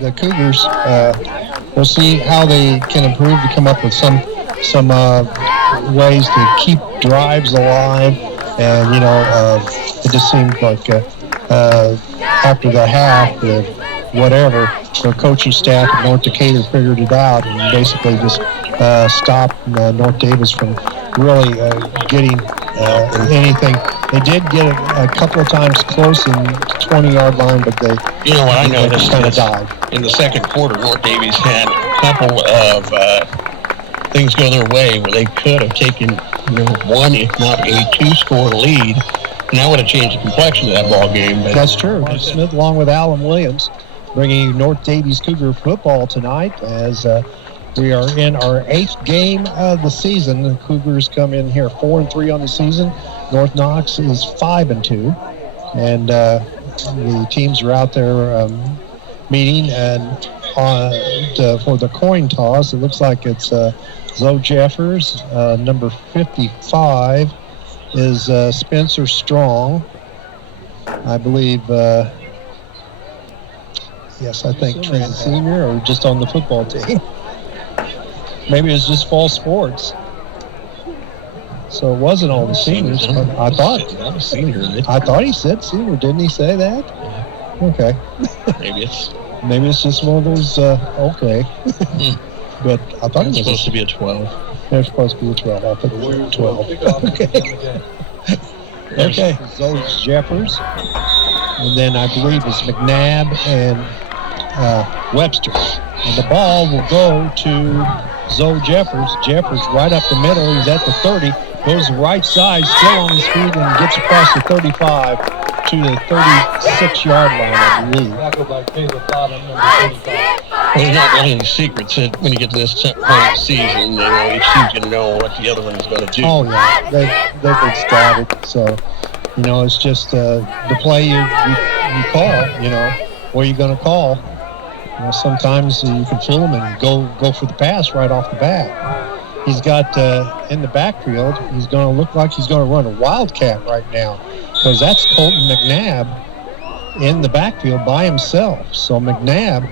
the Cougars, we'll see how they can improve to come up with some ways to keep drives alive. And, it just seemed like after the half, whatever, their coaching staff at North Decatur figured it out and basically just stopped North Daviess from really getting anything. They did get a couple of times close in the 20-yard line, but they what I noticed kind of died. In the second quarter, North Daviess had a couple of things go their way where they could have taken one, if not a 2-score lead, and that would have changed the complexion of that ball game. But that's true. Smith, along with Alan Williams, bringing you North Daviess Cougar football tonight as we are in our 8th game of the season. The Cougars come in here 4-3 on the season. North Knox is 5-2, and the teams are out there meeting and for the coin toss. It looks like it's Zoe Jeffers, number 55 is Spencer Strong, I believe. Yes, I think Trent Senior, or just on the football team. Maybe it's just fall sports. So it wasn't all the seniors, but I thought he said senior. Didn't he say that? Yeah. Okay. Maybe it's just one of those. Okay. But I thought it was supposed to be a 12. It's supposed to be a 12. I think it was a 12. Okay. Okay. Zoe Jeffers, and then I believe it's McNabb and Webster. And the ball will go to Zoe Jeffers. Jeffers right up the middle. He's at the 30. Goes the right side, still on his feet, and gets across the 35 to the 36-yard line, I believe. Well, there's not really any secrets when you get to this point of the season. Each team's going to know what the other one is going to do. Oh, yeah. They've been scouted. So, it's just the play you call, what are you going to call? Sometimes you can fool them and go for the pass right off the bat. He's got in the backfield, he's going to look like he's going to run a wildcat right now because that's Colton McNabb in the backfield by himself. So McNabb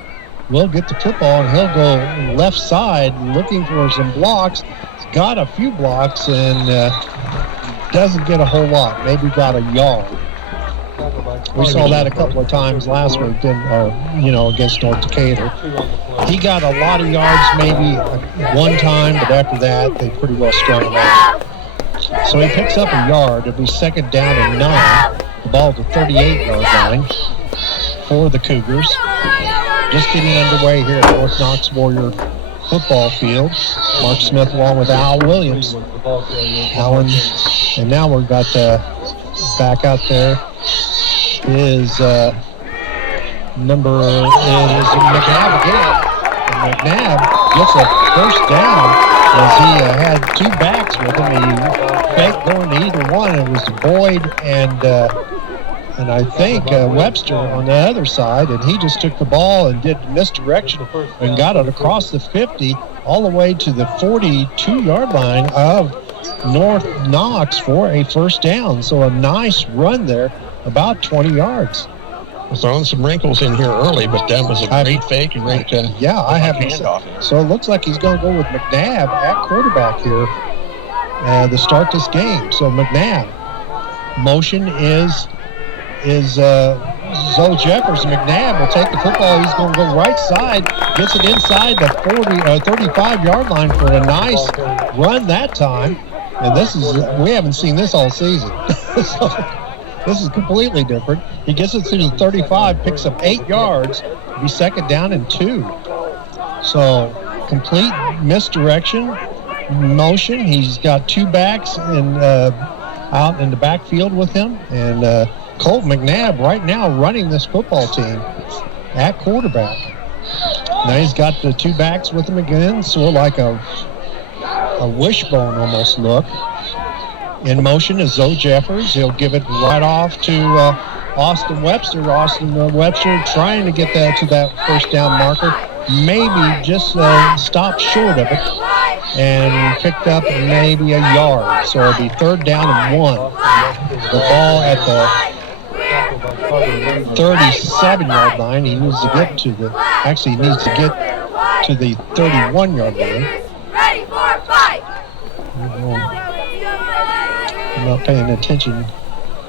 will get the football and he'll go left side looking for some blocks. He's got a few blocks and doesn't get a whole lot. Maybe got a yard. We saw that a couple of times last week, against North Decatur. He got a lot of yards maybe one time, but after that, they pretty well strung him out. So he picks up a yard. It'll be second down and 9. The ball at the 38-yard line for the Cougars. Just getting underway here at North Knox Warrior football field. Mark Smith along with Al Williams. Alan, and now we've got back out there is McNabb again. And McNabb gets a first down as he had 2 backs with him. He faked going to either one. It was Boyd and I think Webster on the other side, and he just took the ball and did misdirection and got it across the 50 all the way to the 42-yard line of North Knox for a first down. So a nice run there, about 20 yards. We're throwing some wrinkles in here early, but that was a great fake and great I have handoff. So it looks like he's going to go with McNabb at quarterback here to start this game. So McNabb, motion is Zoe Jeffers. McNabb will take the football. He's going to go right side, gets it inside the 35-yard line for a nice run that time. And we haven't seen this all season. So this is completely different. He gets it to the 35, picks up 8 yards. It'll be second down and 2. So complete misdirection, motion. He's got 2 backs out in the backfield with him. And Colt McNabb right now running this football team at quarterback. Now he's got the 2 backs with him again, sort of like a wishbone almost look. In motion is Zoe Jeffers. He'll give it right off to Austin Webster. Austin Webster trying to get that to that first down marker. Maybe just stopped short of it and picked up maybe a yard. So it'll be third down and 1. The ball at the 37-yard line. He needs to get to the, actually he needs to get to the 31-yard line. Ready for fight. I'm not paying attention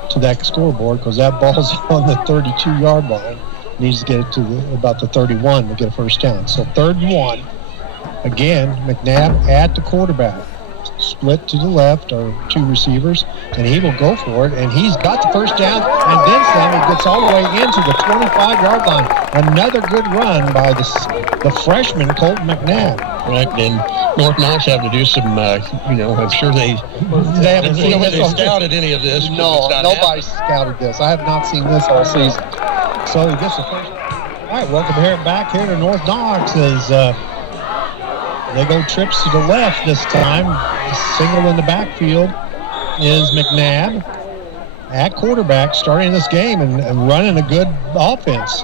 to that scoreboard because that ball's on the 32-yard line. Needs to get it to about the 31 to get a first down. So 3rd and 1. Again, McNabb at the quarterback. Split to the left, or 2 receivers, and he will go for it, and he's got the first down, and then some. He gets all the way into the 25-yard line. Another good run by the freshman, Colton McNabb. Right, and North Knox having to do some, I'm sure they haven't seen this. Scouted any of this. No, nobody scouted this. I have not seen this all season. So he gets the first. All right, welcome back here to North Knox as they go trips to the left this time. Single in the backfield is McNabb at quarterback, starting this game and running a good offense.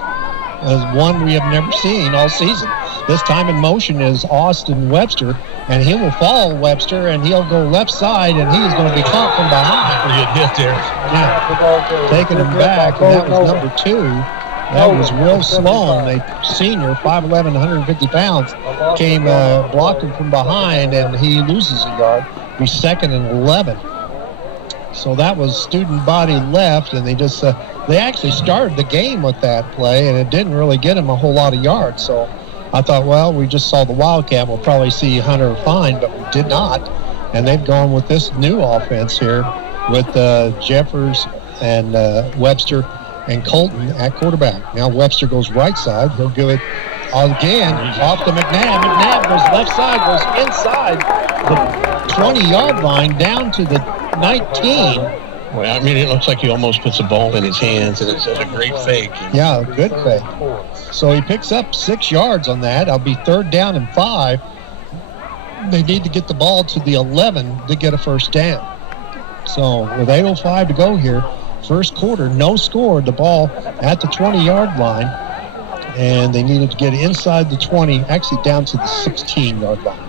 As one we have never seen all season. This time in motion is Austin Webster, and he will follow Webster, and he'll go left side, and he is going to be caught from behind. Pretty good hit there. Yeah, taking him back, and that was number 2. That was Will Sloan, a senior, 5'11", 150 pounds, came blocking from behind, and he loses a yard. Be 2nd and 11. So that was student body left, and they just they actually started the game with that play, and it didn't really get him a whole lot of yards. So I thought, well, we just saw the Wildcat. We'll probably see Hunter Fine, but we did not. And they've gone with this new offense here with Jeffers and Webster and Colton at quarterback. Now Webster goes right side. He'll give it again off to McNabb. McNabb goes left side, goes inside the 20-yard line down to the 19. Well, I mean, it looks like he almost puts the ball in his hands, and it's a great fake. Yeah, good fake. So he picks up 6 yards on that. I'll be 3rd down and 5. They need to get the ball to the 11 to get a first down. So with 8:05 to go here, first quarter, no score, the ball at the 20-yard line. And they needed to get inside the 20, actually down to the 16-yard line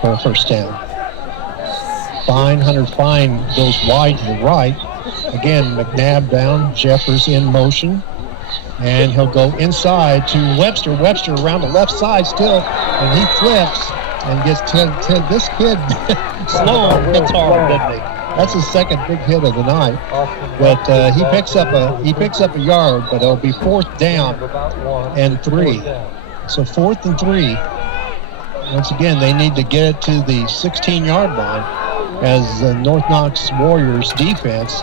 for a first down. Hunter Fine goes wide to the right. Again, McNabb down, Jeffers in motion. And he'll go inside to Webster. Webster around the left side still, and he flips and gets this kid Sloan hits hard, doesn't he? That's his second big hit of the night. But he picks up a yard, but it'll be 4th down and 3. So 4th and 3. Once again, they need to get it to the 16-yard line as the North Knox Warriors defense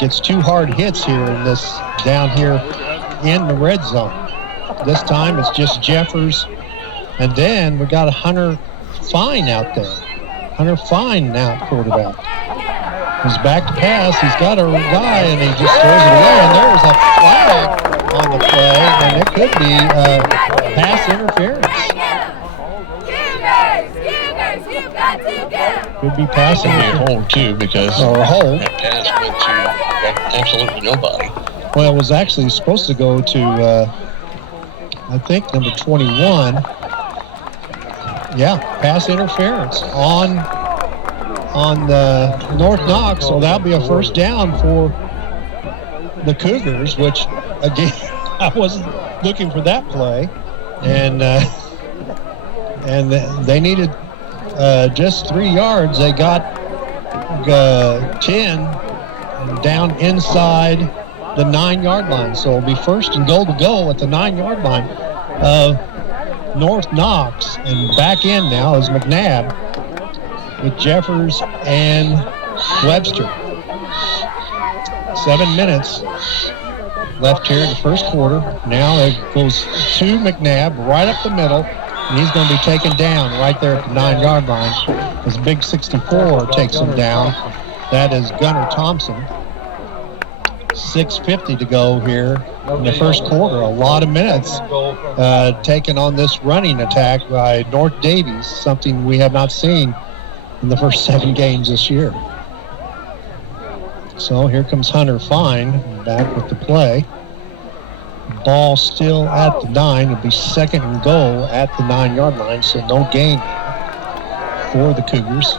gets 2 hard hits here in this down here in the red zone. This time it's just Jeffers, and then we got Hunter Fine out there. Hunter Fine now at quarterback. He's back to pass. He's got a guy, and he just throws it away. And there's a flag on the play, and it could be pass interference. Could be passing. Could be a hold, too, because or a hold. That pass went to absolutely nobody. Well, it was actually supposed to go to, I think, number 21. Yeah, pass interference on the North Knox, so that'll be a first down for the Cougars, which, again, I wasn't looking for that play. And they needed just 3 yards. They got 10 down inside the 9-yard line. So it'll be 1st and goal to go at the 9-yard line of North Knox. And back in now is McNabb with Jeffers and Webster. 7 minutes left here in the first quarter. Now it goes to McNabb right up the middle, and he's going to be taken down right there at the 9-yard line. His big 64 takes him down. That is Gunnar Thompson. 6:50 to go here in the first quarter. A lot of minutes taken on this running attack by North Daviess, something we have not seen in the first 7 games this year. So here comes Hunter Fine back with the play. Ball still at the 9. It'll be 2nd and goal at the 9-yard line, so no gain for the Cougars.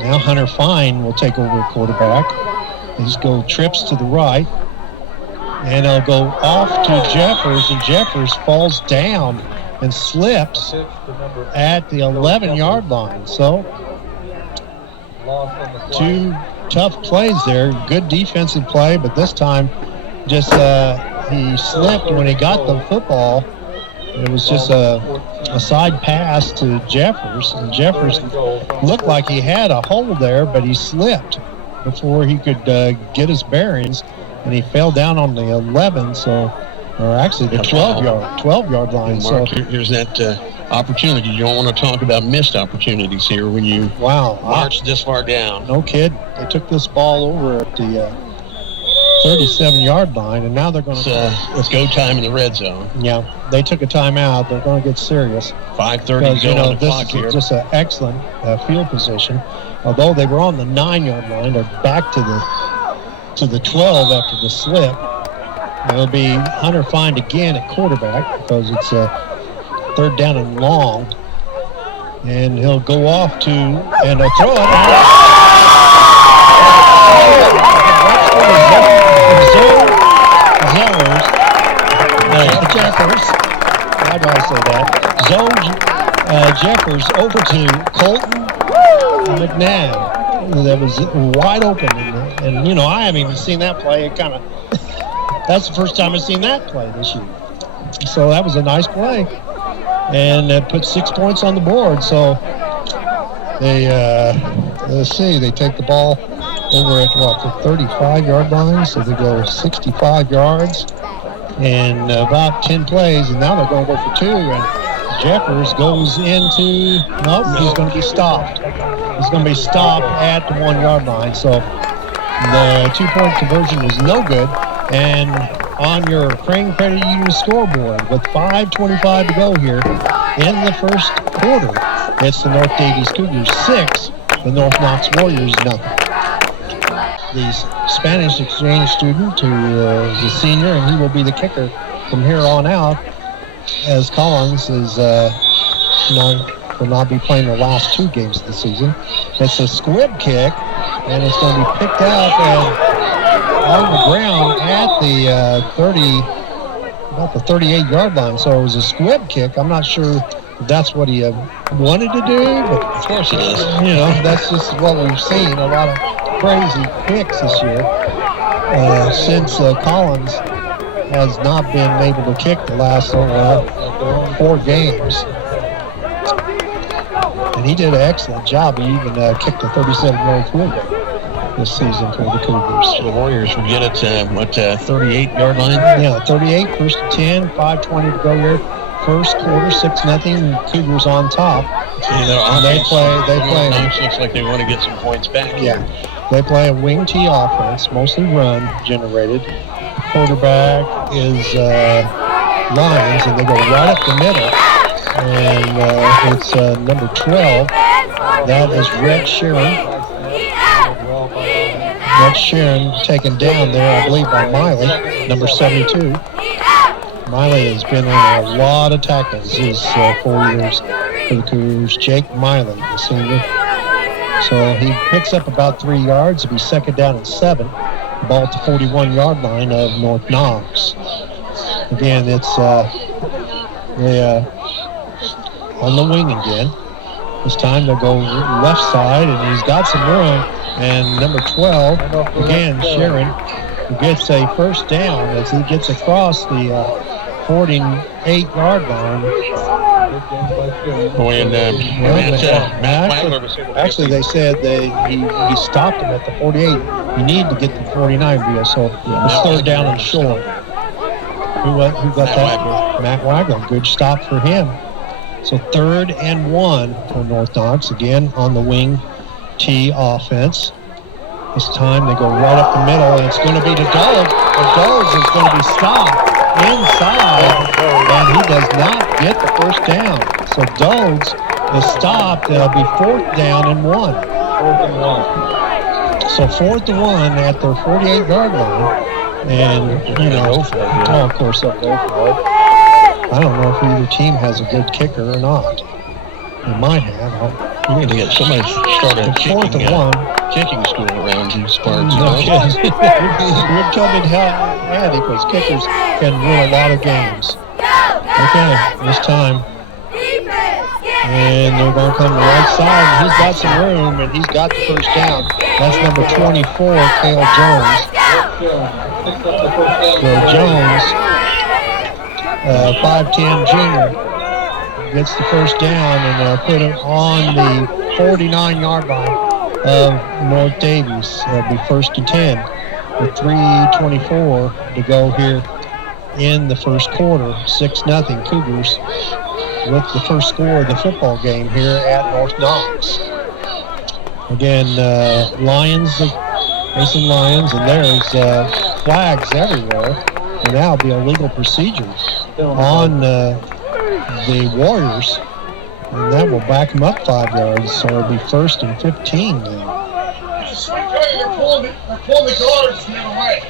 Now Hunter Fine will take over at quarterback. He's go trips to the right, and he'll go off to Jeffers, and Jeffers falls down and slips at the 11-yard line. So 2 tough plays there. Good defensive play, but this time just he slipped when he got the football. It was just a side pass to Jeffers, and Jeffers looked like he had a hold there, but he slipped before he could get his bearings, and he fell down on the 11, or actually the 12-yard line. Mark, here's that opportunity. You don't want to talk about missed opportunities here when you march this far down. No kid. They took this ball over at the 37-yard line, and now they're going to it's go time in the red zone. Yeah, they took a timeout. They're going to get serious. 5:30 to go on the clock here. This is just an excellent field position. Although they were on the 9-yard line, they're back to the 12 after the slip. It'll be Hunter Find again at quarterback because it's a 3rd down and long, and he'll go off to and a throw it. Jeffers, how do I say that? Jeffers over to Colton McNabb. That was wide open, and I haven't even seen that play. That's the first time I've seen that play this year. So that was a nice play, and it put 6 points on the board. So they they take the ball over at the 35-yard line, so they go 65 yards. And about 10 plays, and now they're going to go for 2, and Jeffers goes into, he's going to be stopped. He's going to be stopped at the 1-yard line, so the 2-point conversion is no good, and on your Crane Credit Union scoreboard with 5:25 to go here in the first quarter, it's the North Daviess Cougars 6, the North Knox Warriors nothing. The Spanish exchange student who is a senior, and he will be the kicker from here on out, as Collins is will not be playing the last 2 games of the season. It's a squib kick, and it's going to be picked up on the ground at the about the 38-yard line. So it was a squib kick. I'm not sure if that's what he wanted to do, but of course it is. That's just what we've seen. A lot of crazy picks this year since Collins has not been able to kick the last 4 games, and he did an excellent job. He even kicked a 37-yard field goal this season for the Cougars. So the Warriors will get it to 38-yard line? Yeah, 38, 1st and 10, 5:20 to go here. First quarter, 6-0, Cougars on top. They play. Looks like they want to get some points back. Yeah. They play a wing T offense, mostly run generated. Quarterback is Lyons, and they go right up the middle. And it's number 12. That is Red Sharon. Red Sharon taken down there, I believe, by Miley, number 72. Miley has been on a lot of tackles his 4 years for the Cougars. Jake Miley, the senior. So he picks up about 3 yards. It'll be 2nd down and 7. Ball at the 41-yard line of North Knox. Again, it's on the wing again. This time they'll go left side, and he's got some room. And number 12, again, Sharon, who gets a 1st down as he gets across the 48-yard line. Actually, they said he stopped him at the 48. You need to get the 49 deal, so it's 3rd down and short. Who got that? Matt Wagler. Good stop for him. So 3rd and 1 for North Knox, again on the wing T offense. This time they go right up the middle, and it's going to be to Dulles. But Dulles is going to be stopped inside, and he does not get the 1st down. So Dulles is stopped. It'll be 4th down and 1. 4th and 1. So 4th and 1 at their 48-yard line. And, of course they'll go for it. I don't know if either team has a good kicker or not. They might have. You need to get somebody started kicking. 4th and 1. kicking school around these parts. No kidding. Would come in handy because kickers can win a lot of games. Okay, this time. And they're going to come to the right side. And he's got some room, and he's got the first down. That's number 24, Cale Jones. So Jones, 5'10 junior, gets the first down, and they'll put it on the 49-yard line of North Daviess. It'll be 1st and 10 with 3:24 to go here in the first quarter. 6-0 Cougars with the first score of the football game here at North Knox. Again, Lions, facing Lions, and there's flags everywhere. And that'll be a legal procedure on the Warriors. And that will back them up 5 yards, so it'll be 1st and 15 now. They're pulling the guards the other way.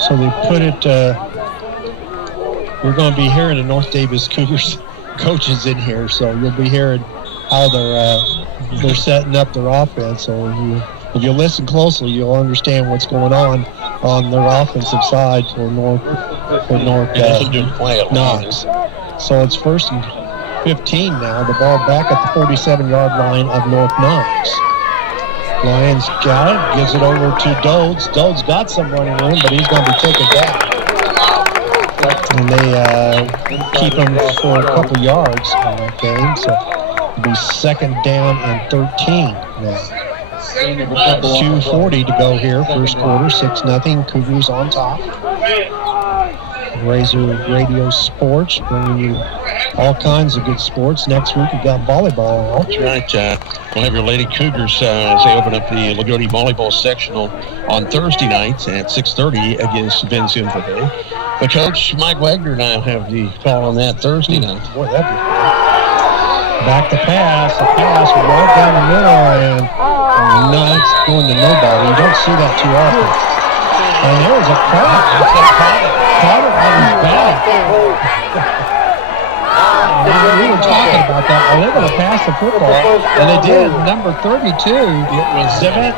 So they put it, we're going to be hearing the North Daviess Cougars coaches in here, so you'll be hearing how they're setting up their offense. So if you listen closely, you'll understand what's going on their offensive side for North Knox. So it's 1st and 15 now. The ball back at the 47-yard line of North Knox. Lions got it, gives it over to Dodes. Dodes got some running room, but he's going to be taken down. And they keep him for a couple yards in that game. So it'll be 2nd down and 13 now. 2:40 to go here, first quarter, 6-0, Cougars on top. Razor Radio Sports, bringing you all kinds of good sports. Next week we've got volleyball on. That's right. We'll have your Lady Cougars as they open up the Lagodi Volleyball Sectional on Thursday nights at 6:30 against Vince Infante. But Coach Mike Wagner and I have the call on that Thursday night. Boy, that'd be fun. Back to pass. A pass right down the middle, and not going to nobody. You don't see that too often. And there was a caught it on his back. We were talking about that. Well, they're going to pass the football, and they did. Number 32, it was Devin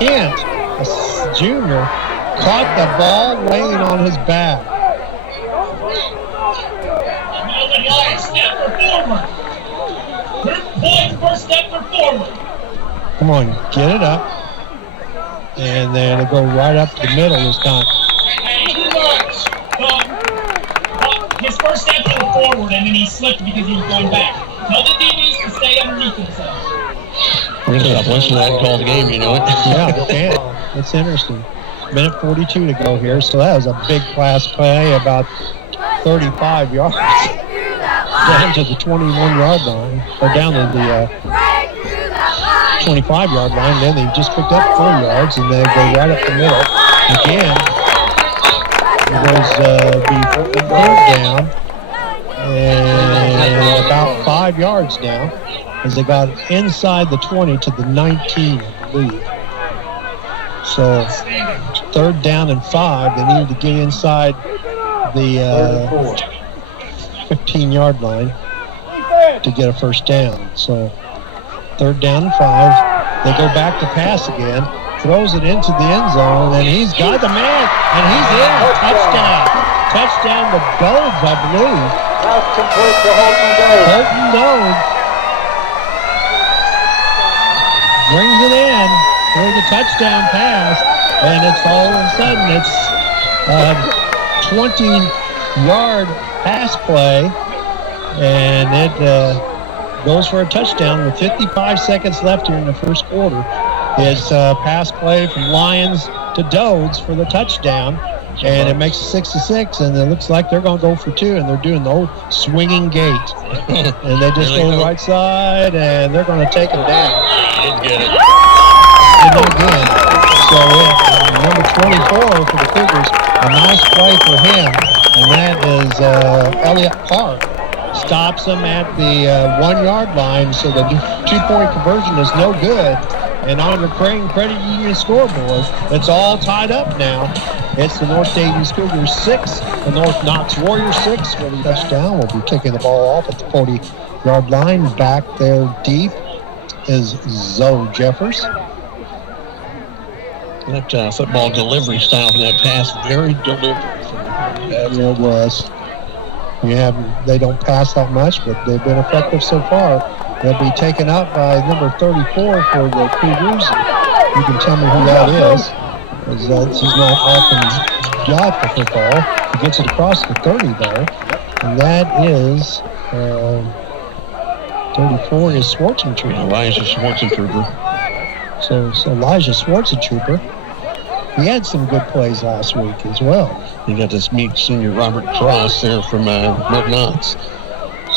Kent, a junior, caught the ball laying on his back. First step for forward. Come on, get it up. And then it'll go right up the middle this time. His first step was forward, and then he slipped because he was going back. Tell the DBs to stay underneath himself. We're going to stop listening to that and call the game, you know it. Yeah, I can. It's interesting. Minute 42 to go here, so that was a big class play, about 35 yards. Down to the 21-yard line, or down to the 25-yard line. Then they just picked up 4 yards, and they go right up the middle. Again, it goes be 3rd down, and about 5 yards now, as they got inside the 20 to the 19, I believe. So 3rd down and 5. They needed to get inside the 15-yard line to get a first down. So 3rd down and 5. They go back to pass again. Throws it into the end zone, and he's got the man, and he's in. Touchdown. Touchdown to Dodes, I believe. That's complete to Holton Dodes. Holton Dodes brings it in for the touchdown pass, and it's all of a sudden it's a 20-yard pass play, and it goes for a touchdown with 55 seconds left here in the first quarter. It's a pass play from Lions to Dodes for the touchdown, and it makes it 6-6, and it looks like they're going to go for 2, and they're doing the old swinging gate. And they just go right side, and they're going to take him down. Didn't get it. Did not good. So number 24 for the Cougars, a nice play for him, and that is Elliott Park. Stops him at the 1-yard line, so the 2-point conversion is no good. And on the Crane Credit Union scoreboard, it's all tied up now. It's the North Daviess Cougars 6, the North Knox Warriors 6 for the touchdown. We'll be kicking the ball off at the 40-yard line. Back there deep is Zoe Jeffers. That football delivery style for that pass, very deliberate. Yeah, it was. They don't pass that much, but they've been effective so far. They'll be taken up by number 34 for the Cougars. You can tell me who that is, because he's not often got the football. He gets it across the 30, though. And that is 34 is Schwarzentrooper. Elijah Schwarzentrooper. So it's Elijah Schwarzentrooper. He had some good plays last week as well. You got this meet senior Robert Cross there from North Knox.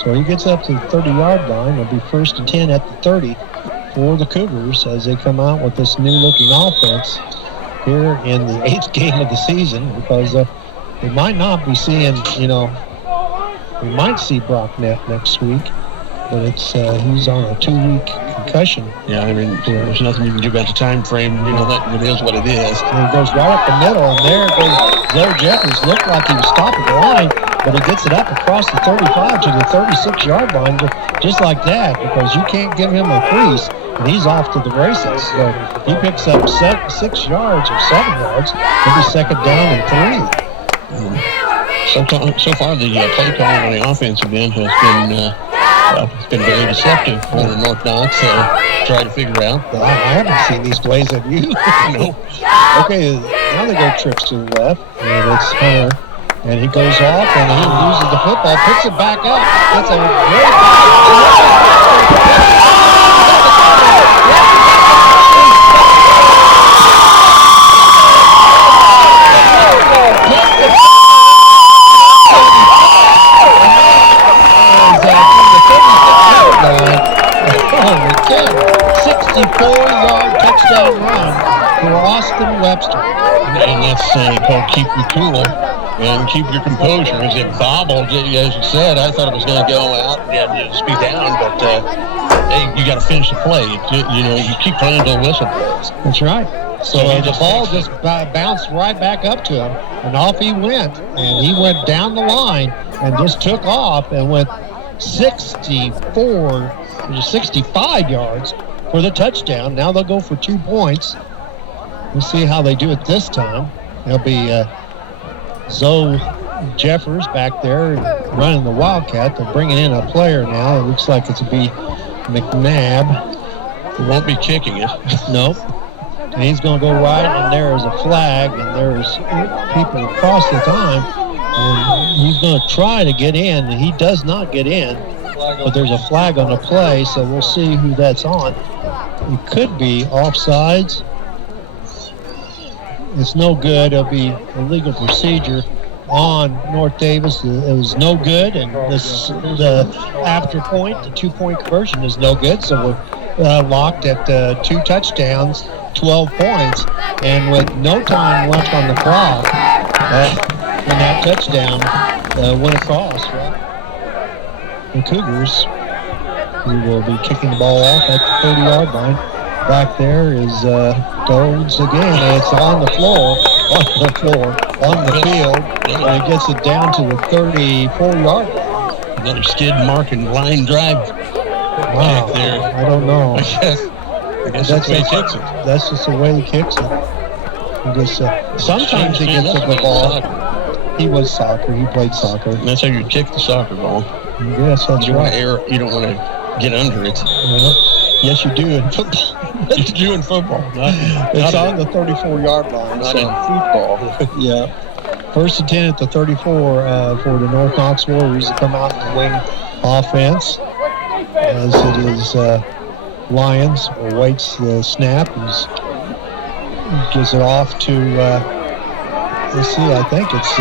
So he gets up to the 30-yard line. It'll be 1st and 10 at the 30 for the Cougars as they come out with this new-looking offense here in the 8th game of the season, because we might not be seeing, we might see Brock next week, but he's on a 2-week concussion. Yeah, I mean, there's nothing you can do about the time frame. That it is what it is. And he goes right up the middle, and there goes Zoe Jeffers. Looked like he was stopping the line, but he gets it up across the 35 to the 36-yard line, just like that, because you can't give him a crease, and he's off to the races. So he picks up 6 yards or 7 yards. It'll be 2nd down and 3. So far, the play calling on the offensive end has been very deceptive for North Knox. Try to figure out. I haven't seen these plays, have you? No. Okay, now they go trips to the left, and it's Hunter. And he goes off, and he loses the football, picks it back up. That's a great touchdown run for Austin Webster. And that's called keep your cool and keep your composure. As it bobbled, as you said, I thought it was going to go out and just be down, but hey, you got to finish the play. You keep playing till the whistle blows. That's right. So the ball just bounced right back up to him, and off he went. And he went down the line and just took off and went 65 yards for the touchdown. Now they'll go for 2 points. We'll see how they do it this time. There'll be Zoe Jeffers back there running the Wildcat. They're bringing in a player now. It looks like it's to be McNabb. They won't be kicking it. Nope. And he's going to go right, and there is a flag, and there's people across the time. And he's going to try to get in, and he does not get in. But there's a flag on the play, so we'll see who that's on. It could be offsides. It's no good. It'll be a legal procedure on North Daviess. It was no good, and the after point, the 2-point conversion is no good. So we're locked at 2 touchdowns, 12 points, and with no time left on the clock, when that touchdown went across, right? The Cougars, who will be kicking the ball off at the 30-yard line. Back there is Dodes again. It's on the field, and it gets it down to the 34-yard line. Another skid marking line drive back there. I don't know. I guess that's the way he kicks it. That's just the way he kicks it. Sometimes he gets to the ball. He was soccer. He played soccer. And that's how you kick the soccer ball. Yes, that's right. You don't want to get under it. Yes, you do in football. You do in football. It's on the 34-yard line. Not in football. Yeah. 1st and 10 at the 34 for the North Knox Warriors to come out in the wing offense. As it is Lyons awaits the snap. He gives it off to, let's see, I think it's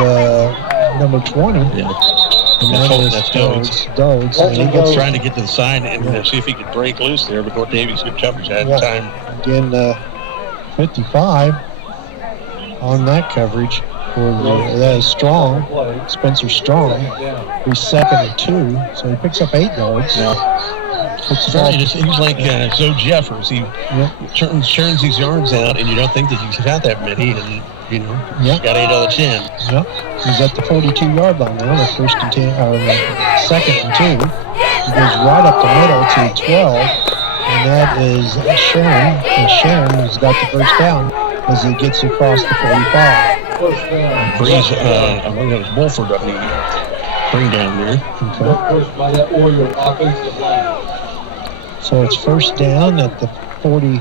number 20. Yeah. And that's Dodes. And he gets trying to get to the side and see if he could break loose there, but North Daviess good coverage at the time. Again, 55 on that coverage for that is Strong, Spencer Strong. He's 2nd and 2, so he picks up 8 yards. Yeah. puts the ball. He's like Zoe Jeffers. He churns these yards out, and you don't think that he's got that many, and got 8 out of 10. Yep. He's at the 42-yard line now. The first and 10, or the second and 2. He goes right up the middle to 12, and that is Sharon. And Sharon has got the first down as he gets across the 45. Breeze, I believe that was Wolford up the bring down there. Pushed by that Warrior offensive line. So it's first down at the 40.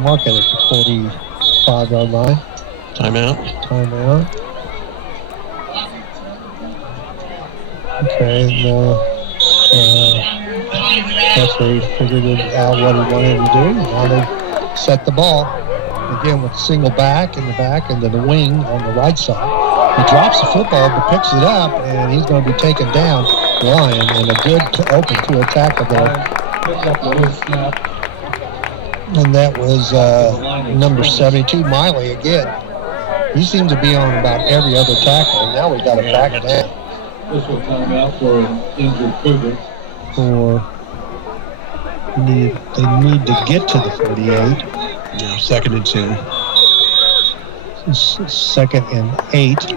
Mark it at the 45-yard line. Timeout. Okay, referee figured out what he wanted to do. Now they set the ball again with a single back in the back and then the wing on the right side. He drops the football but picks it up, and he's going to be taken down. Ryan, and a good open to a tackle there. And that was number 72, Miley again. He seems to be on about every other tackle, and now we got him back down. This will time out for an injured Cougar. They need to get to the 48. Yeah, second and 2. Second and 8. So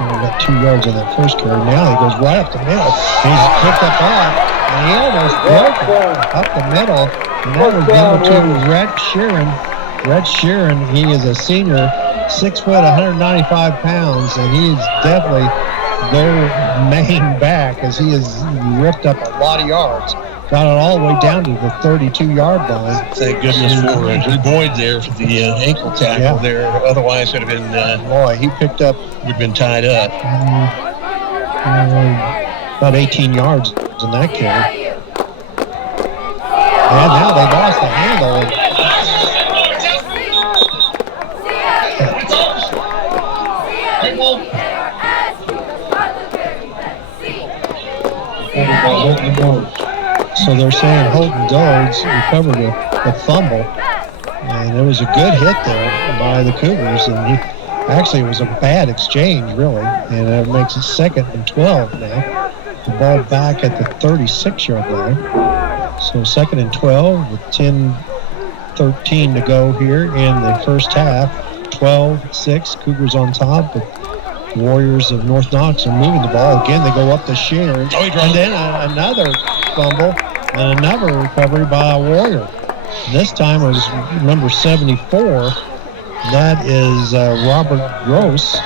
we got 2 yards on that first carry. Now he goes right up the middle. He's picked up off, and he almost broke it up the middle. And that was number 2, Rhett Sheeran. Rhett Sheeran, he is a senior, 6 foot, 195 pounds, and he is definitely their main back as he has ripped up a lot of yards. Got it all the way down to the 32-yard line. Thank goodness for Drew Boyd there for the ankle tackle there. Otherwise, would have been boy, he picked up. Would have been tied up. About 18 yards in that carry. And now they lost the handle. So they're saying Holton Goads recovered a fumble, and it was a good hit there by the Cougars, and it was a bad exchange, really, and it makes it second and 12 now. The ball back at the 36-yard line. So second and 12 with 10-13 to go here in the first half. 12-6, Cougars on top, but Warriors of North Knox are moving the ball. Again, they go up the Sharon. And then another fumble and another recovery by a Warrior. This time it was number 74. That is Robert Gross,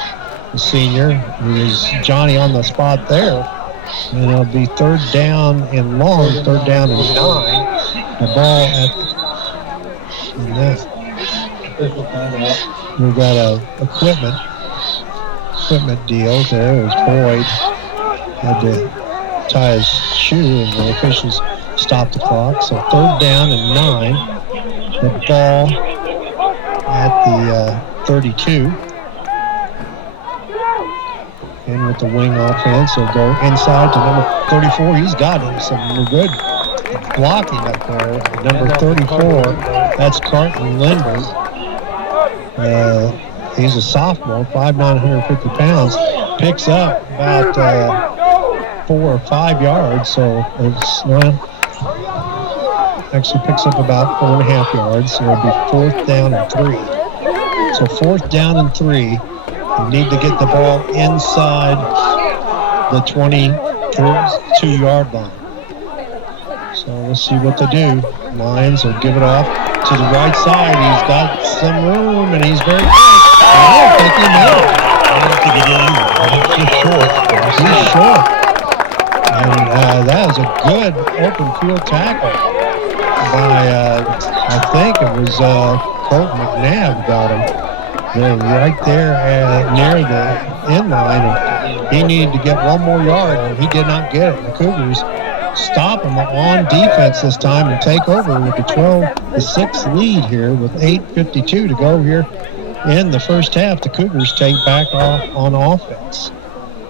the senior, who is Johnny on the spot there. And it'll be third down and long, third down and 9. The ball we've got a equipment deal there as Boyd had to tie his shoe, and the officials stopped the clock. So third down and 9. The ball at the 32. And with the wing offense, he'll go inside to number 34. He's got some good blocking up there. Number 34, that's Carlton Lindbergh. He's a sophomore, 5'9", 150 pounds. Picks up about 4 or 5 yards. So it's actually picks up about 4.5 yards. So it'll be fourth down and 3. So fourth down and 3. You need to get the ball inside the 22-yard line. So let's see what they do. Lions will give it off to the right side. He's got some room, and he's very close. I don't think he made it. I don't think he did either. He's short. He's short. And that was a good open field tackle by, I think it was Colton McNabb got him. Right there near the end line, and he needed to get one more yard, and he did not get it. The Cougars stop him on defense this time and take over with the 12-6 lead here with 8:52 to go here in the first half. The Cougars take back off on offense.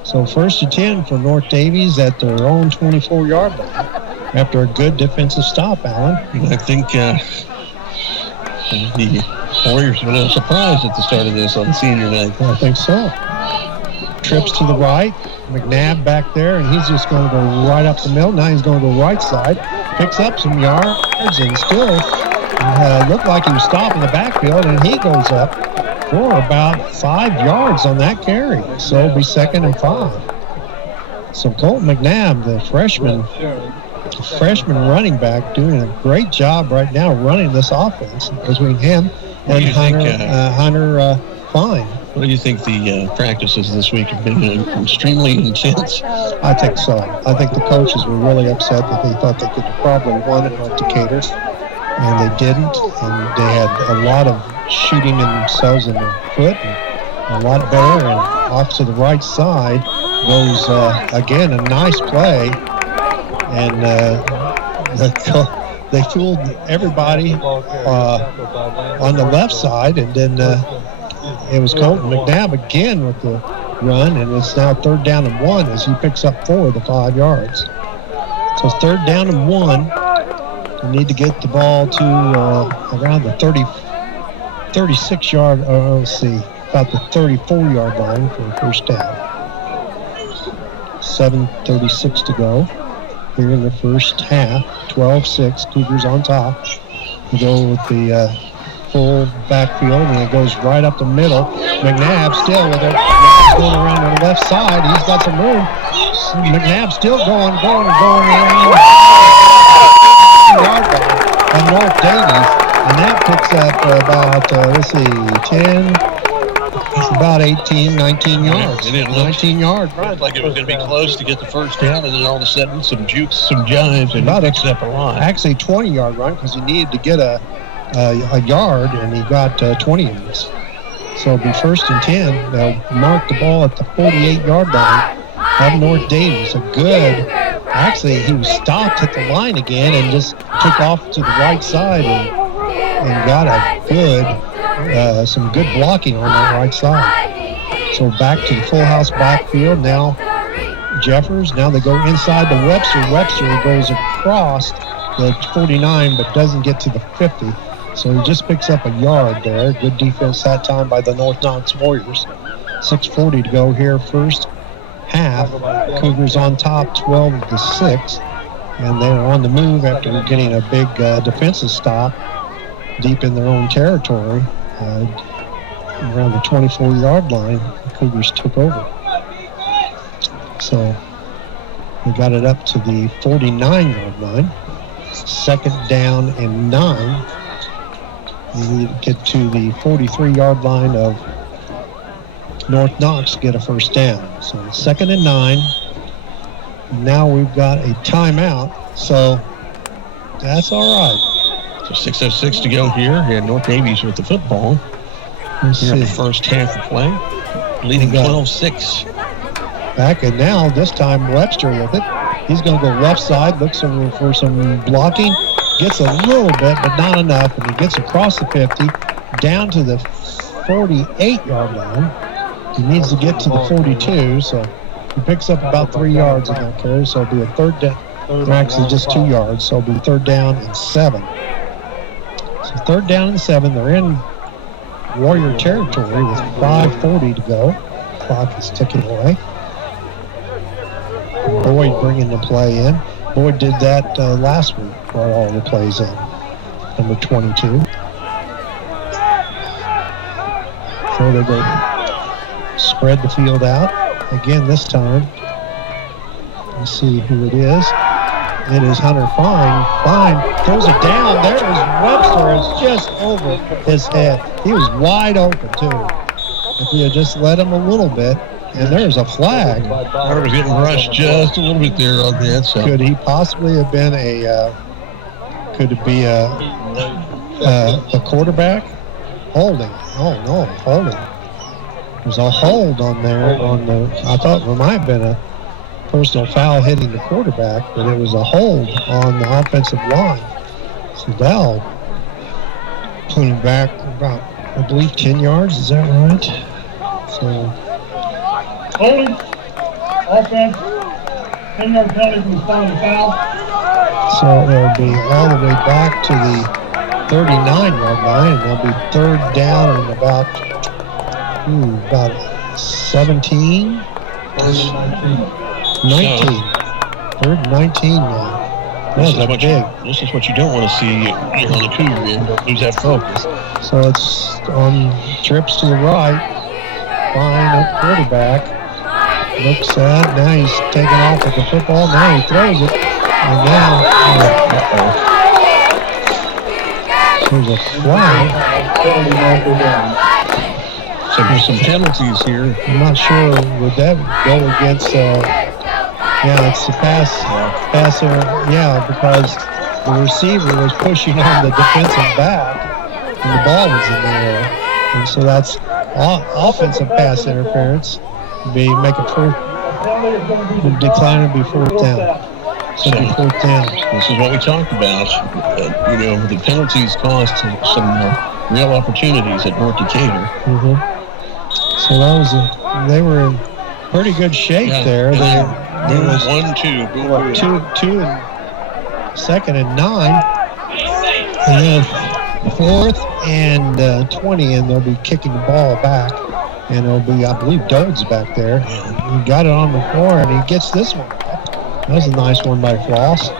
So first and 10 for North Daviess at their own 24-yard line after a good defensive stop, Alan. I think the Warriors were a little surprised at the start of this on senior night. I think so. Trips to the right. McNabb back there, and he's just going to go right up the middle. Now he's going to go right side, picks up some yards, and still looked like he was stopping the backfield, and he goes up for about 5 yards on that carry. So it'll be 2nd and 5. So Colton McNabb, the freshman running back, doing a great job right now running this offense between him and Hunter Fine. What do you think the practices this week have been extremely intense? I think so. I think the coaches were really upset that they thought they could have probably won at North Decatur, and they didn't. And they had a lot of shooting themselves in the foot, and a lot better. And off to the right side goes, again, a nice play. And they fooled everybody on the left side, and then it was Colton McNabb again with the run, and it's now 3rd down and 1 as he picks up 4 of the 5 yards. So 3rd down and 1. You need to get the ball to around the 36 yard, let's see, about the 34 yard line for a first down. 7:36 to go here in the first half. 12-6, Cougars on top. We go with the full backfield, and it goes right up the middle. McNabb still with it. McNabb's going around on the left side. He's got some room. McNabb still going around. On North Daviess, and that picks up about, 10, it's about 18, 19 yards. It didn't look 19 yards. Right, like it was going to be close to get the first down, and then all of a sudden some jukes, some jives, and he picks up a line. Actually, 20-yard run because he needed to get a yard, and he got 20 yards. So it'll be 1st and 10. They'll mark the ball at the 48-yard line of North Daviess. A good, actually, he was stopped at the line again and just took off to the right side and got a good, some good blocking on that right side. So back to the full house backfield now. Jeffers, now they go inside to Webster. Webster goes across the 49 but doesn't get to the 50. So he just picks up a yard there. Good defense that time by the North Knox Warriors. 6:40 to go here first half. Cougars on top 12-6. And they're on the move after getting a big defensive stop deep in their own territory. Around the 24-yard line, the Cougars took over. So we got it up to the 49-yard line. 2nd down and 9. We need to get to the 43-yard line of North Knox to get a first down. So 2nd and 9. Now we've got a timeout, so that's all right. So 6:06 to go here, and North Daviess with the football. Let's Here in the see. first half of play, leading 12-6. Back, and now this time Webster with it. He's going to go left side, looks for some blocking, gets a little bit, but not enough, and he gets across the 50, down to the 48-yard line. He needs to get to the 42, so he picks up about 3 yards in that carry, so it'll be a 3rd down. They're actually just 2 yards, so it'll be 3rd down and 7. So 3rd down and 7, they're in Warrior territory with 5:40 to go. Clock is ticking away. Boyd bringing the play in. Boyd did that last week, brought all the plays in. Number 22. So they go spread the field out. Again this time. Let's see who it is. It is Hunter Fine. Fine throws it down. There is Webster. It's just over his head. He was wide open, too. If you had just let him a little bit. And there's a flag. Hunter was getting rushed just a little bit there on that. So. Could he possibly have been could it be a quarterback? Holding. Oh, no, holding. There's a hold on there. I thought there might have been a personal foul hitting the quarterback, but it was a hold on the offensive line. So that'll put him back about, I believe, 10 yards. Is that right? So Holding. Offense. 10-yard penalty from the start of the foul. So it'll be all the way back to the 39-yard line, and they'll be 3rd down and about 17. Third and 19. 19. Third and 19 now. This That's is, big. this is what you don't want to see here on the Cougar end. Don't lose that focus. So it's on trips to the right. Fine at quarterback. Looks at, now he's taking off with the football. Now he throws it. And now, there's a flag. So there's some penalties here. I'm not sure, would that go against, yeah, it's the passer, yeah, because the receiver was pushing on the defensive back and the ball was in the air. And so that's offensive pass interference. Make it fourth, decline to be fourth down. So it'd be fourth down. This is what we talked about. The penalties cost some real opportunities at North Decatur. Mm-hmm. So they were in pretty good shape there. There was 1-2. Two and second and 9. And then fourth and 20, and they'll be kicking the ball back. And it'll be, I believe, Dode's back there. He got it on the floor, and he gets this one. That was a nice one by Floss.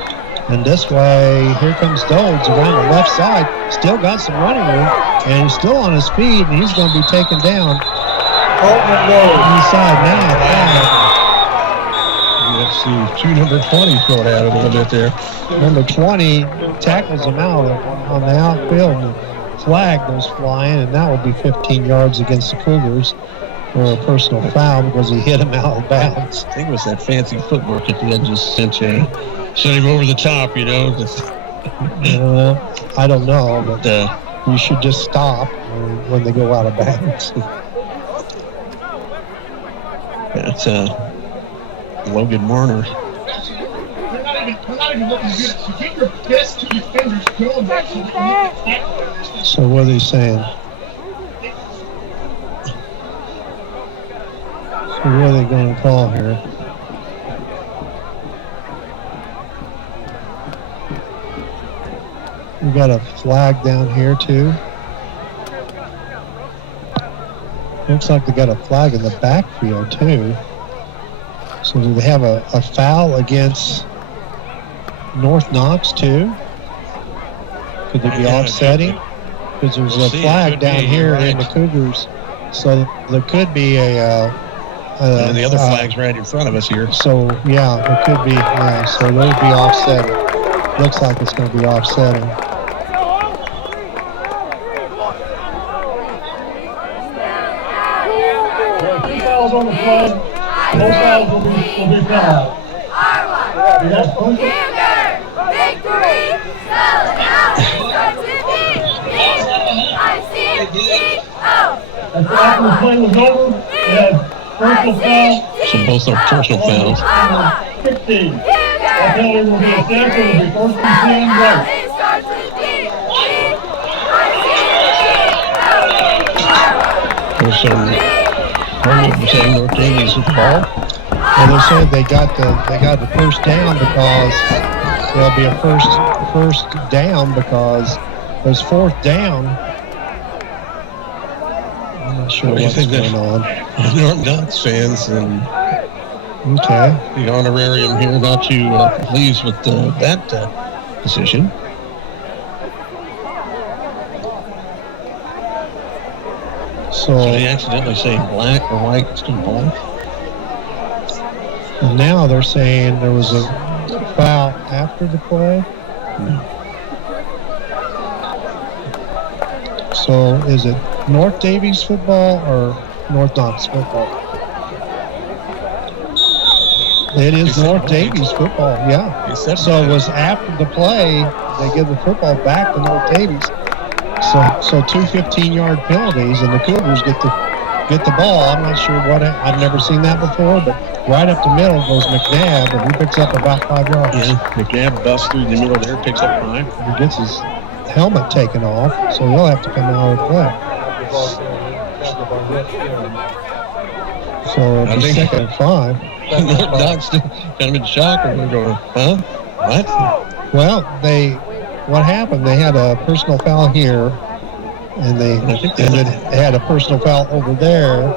And this way, here comes Dode's around the left side. Still got some running room, and he's still on his feet, and he's going to be taken down. Inside now. Let's see, number 20 thrown out a little bit there. Number 20 tackles him out on the outfield, and the flag goes flying, and that will be 15 yards against the Cougars for a personal foul because he hit him out of bounds. I think it was that fancy footwork at the end just sent him over the top, I don't know, but you should just stop when they go out of bounds. That's Logan Warner. We're not even looking good. So get your best two defenders going back so they can get the So what are they saying? So what are they going to call here? We got a flag down here too. Looks like they got a flag in the backfield too. So do they have a foul against North Knox too? Could they be offsetting? Because there's a flag down here in the Cougars. So there could be and the other flag's right in front of us here. So yeah, it could be. Yeah, so they would be offsetting. Looks like it's going to be offsetting. On the flag, both sides will be fouled. Victory! Spell it out! Starts with D-I-C-T-O! After the play was over, we had personal foul. So both are personal fouls. 15. That penalty will be a sample. It will be first and 10 right. It starts with D-I-C-T-O! There's some saying North Daviess with the ball. And they said they got the first down because there'll be a first down because there's fourth down. I'm not sure what's going on. North Knox fans and Okay. the honorarium here not too pleased with that decision. So they accidentally say black or white instead of black. and now they're saying there was a foul after the play. So is it North Daviess football or North Knox football? It is North Daviess football, yeah. So it was after the play, they give the football back to North Daviess. So two 15-yard penalties, and the Cougars get the ball. I'm not sure I've never seen that before, but right up the middle goes McNabb, and he picks up about 5 yards. Yeah, McNabb busts through the middle there, picks up 5. He gets his helmet taken off, so he'll have to come out and play. So it'll be second and 5. Knox kind of in shock, and they're going, huh? What? Well, what happened? They had a personal foul here, and then they had a personal foul over there,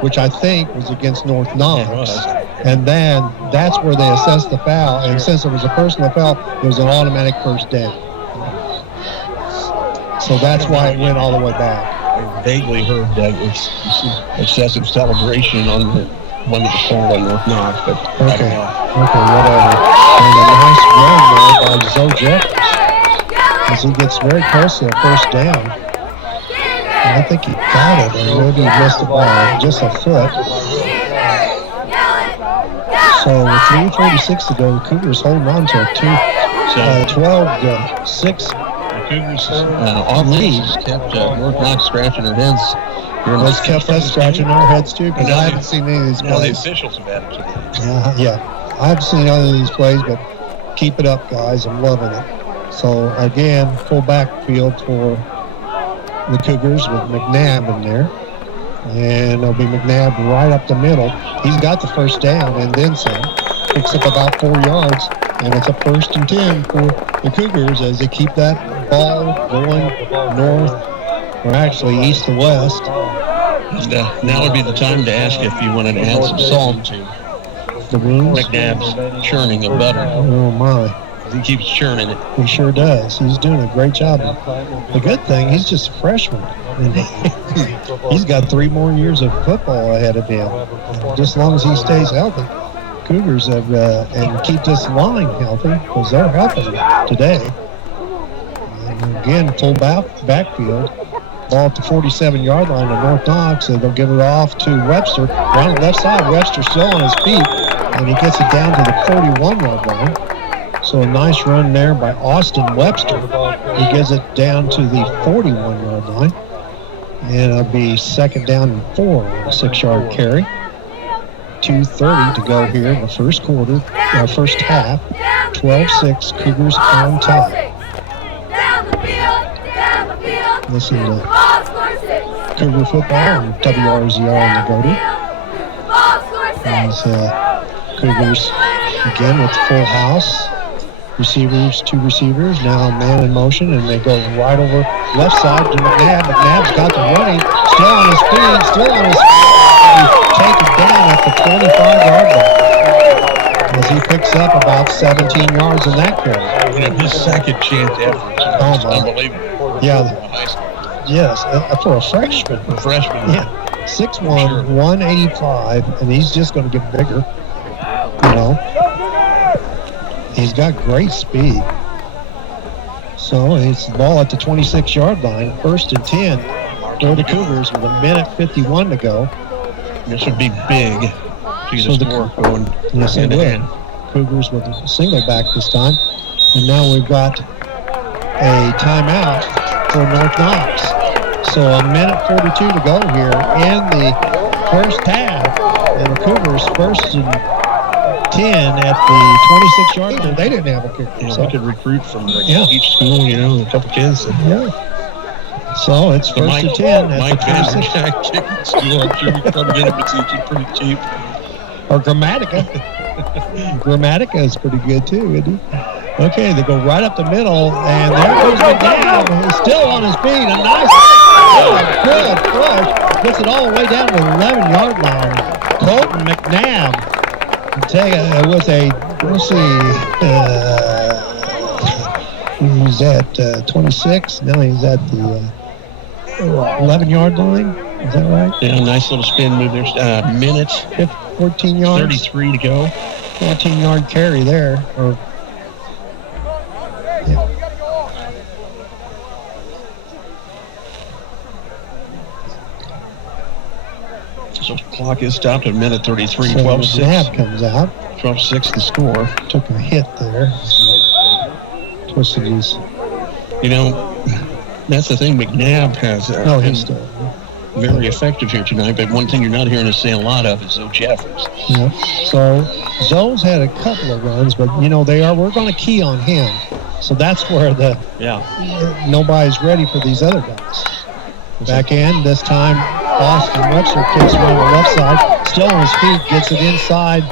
which I think was against North Knox. It was. And then that's where they assessed the foul. And since it was a personal foul, it was an automatic first down. So that's why it went all the way back. I vaguely heard that it's excessive celebration on the one that was called on North Knox, but I don't Okay. know. Okay, whatever. And a nice run there by Zoe Jeffers as he gets very close to the first down. And I think he got it, or maybe he missed it by just a foot. So with 3:46 to go, the Cougars holding on to a 12-6. Cougars offense kept North Knox scratching their heads. Let's kept us scratching our heads too, because I haven't seen any of these Now the plays. officials have added to that. Yeah, I haven't seen any of these plays, but keep it up, guys. I'm loving it. So again, full backfield for the Cougars with McNabb in there. And it'll be McNabb right up the middle. He's got the first down and then some. Picks up about 4 yards. And it's a 1st and 10 for the Cougars as they keep that ball going north, or actually east to west. And, now would be the time to ask if you wanted to add some salt to The wounds. McNabb's churning of butter. Oh, my. He keeps churning it. He sure does. He's doing a great job. The good thing, he's just a freshman. And he's got 3 more years of football ahead of him. Just as long as he stays healthy. Cougars have and keep this line healthy, because they're helping today. And again, full backfield. Ball at the 47-yard line of North Knox, and they'll give it off to Webster. Around the left side, Webster still on his feet, and he gets it down to the 41-yard line. So a nice run there by Austin Webster. He gets it down to the 41-yard line. And it'll be 2nd down and 4 on a 6-yard carry. 2:30 to go here in the first quarter, first half. 12-6, Cougars on top. Listen to Cougar football and WRZR on the go-to. As Cougars again with the full house. Receivers, 2 receivers, now man in motion, and they go right over left side to McNabb. McNabb's got the running, still on his feet, taken down at the 25-yard line. As he picks up about 17 yards in that carry. You know, his second chance efforts are unbelievable. Yeah. Yes, for a freshman. Yeah. 6'1", 185, and he's just going to get bigger. You know. He's got great speed. So it's the ball at the 26-yard line, 1st and 10 for the Cougars with 1:51 to go. This would be big to get the score going. Yes, it will. Cougars with a single back this time. And now we've got a timeout for North Knox. So 1:42 to go here in the first half. And the Cougars 1st and 10 at the 26-yard line. They didn't have a kicker. Yeah, so we could recruit from each school, you know, a couple kids. Yeah. So it's 1st and 10 at Mike the Van 26. kicking school. I'm sure we can come get it, but it's pretty cheap. Or Grammatica. Grammatica is pretty good too, isn't he? Okay, they go right up the middle, and there goes McNabb. He's still on his feet. A nice, good push. Gets it all the way down to the 11-yard line. Colton McNabb. With a, let's see, he's at 26. Now he's at the 11-yard line. Is that right? Yeah, nice little spin move there. Minute 14 yards. 33 to go. 14-yard carry there. So the clock is stopped at minute 33. So 12-6. McNabb comes out. 12-6 the score. Took a hit there. Twisted his. You know, that's the thing. McNabb has He's still very effective here tonight. But one thing you're not hearing us say a lot of is Zoe Jeffers. Yeah. So Zoe's had a couple of runs, but you know we're going to key on him. So that's where nobody's ready for these other guys. Back in this time, Austin Webster kicks around the left side, still on his feet, gets it inside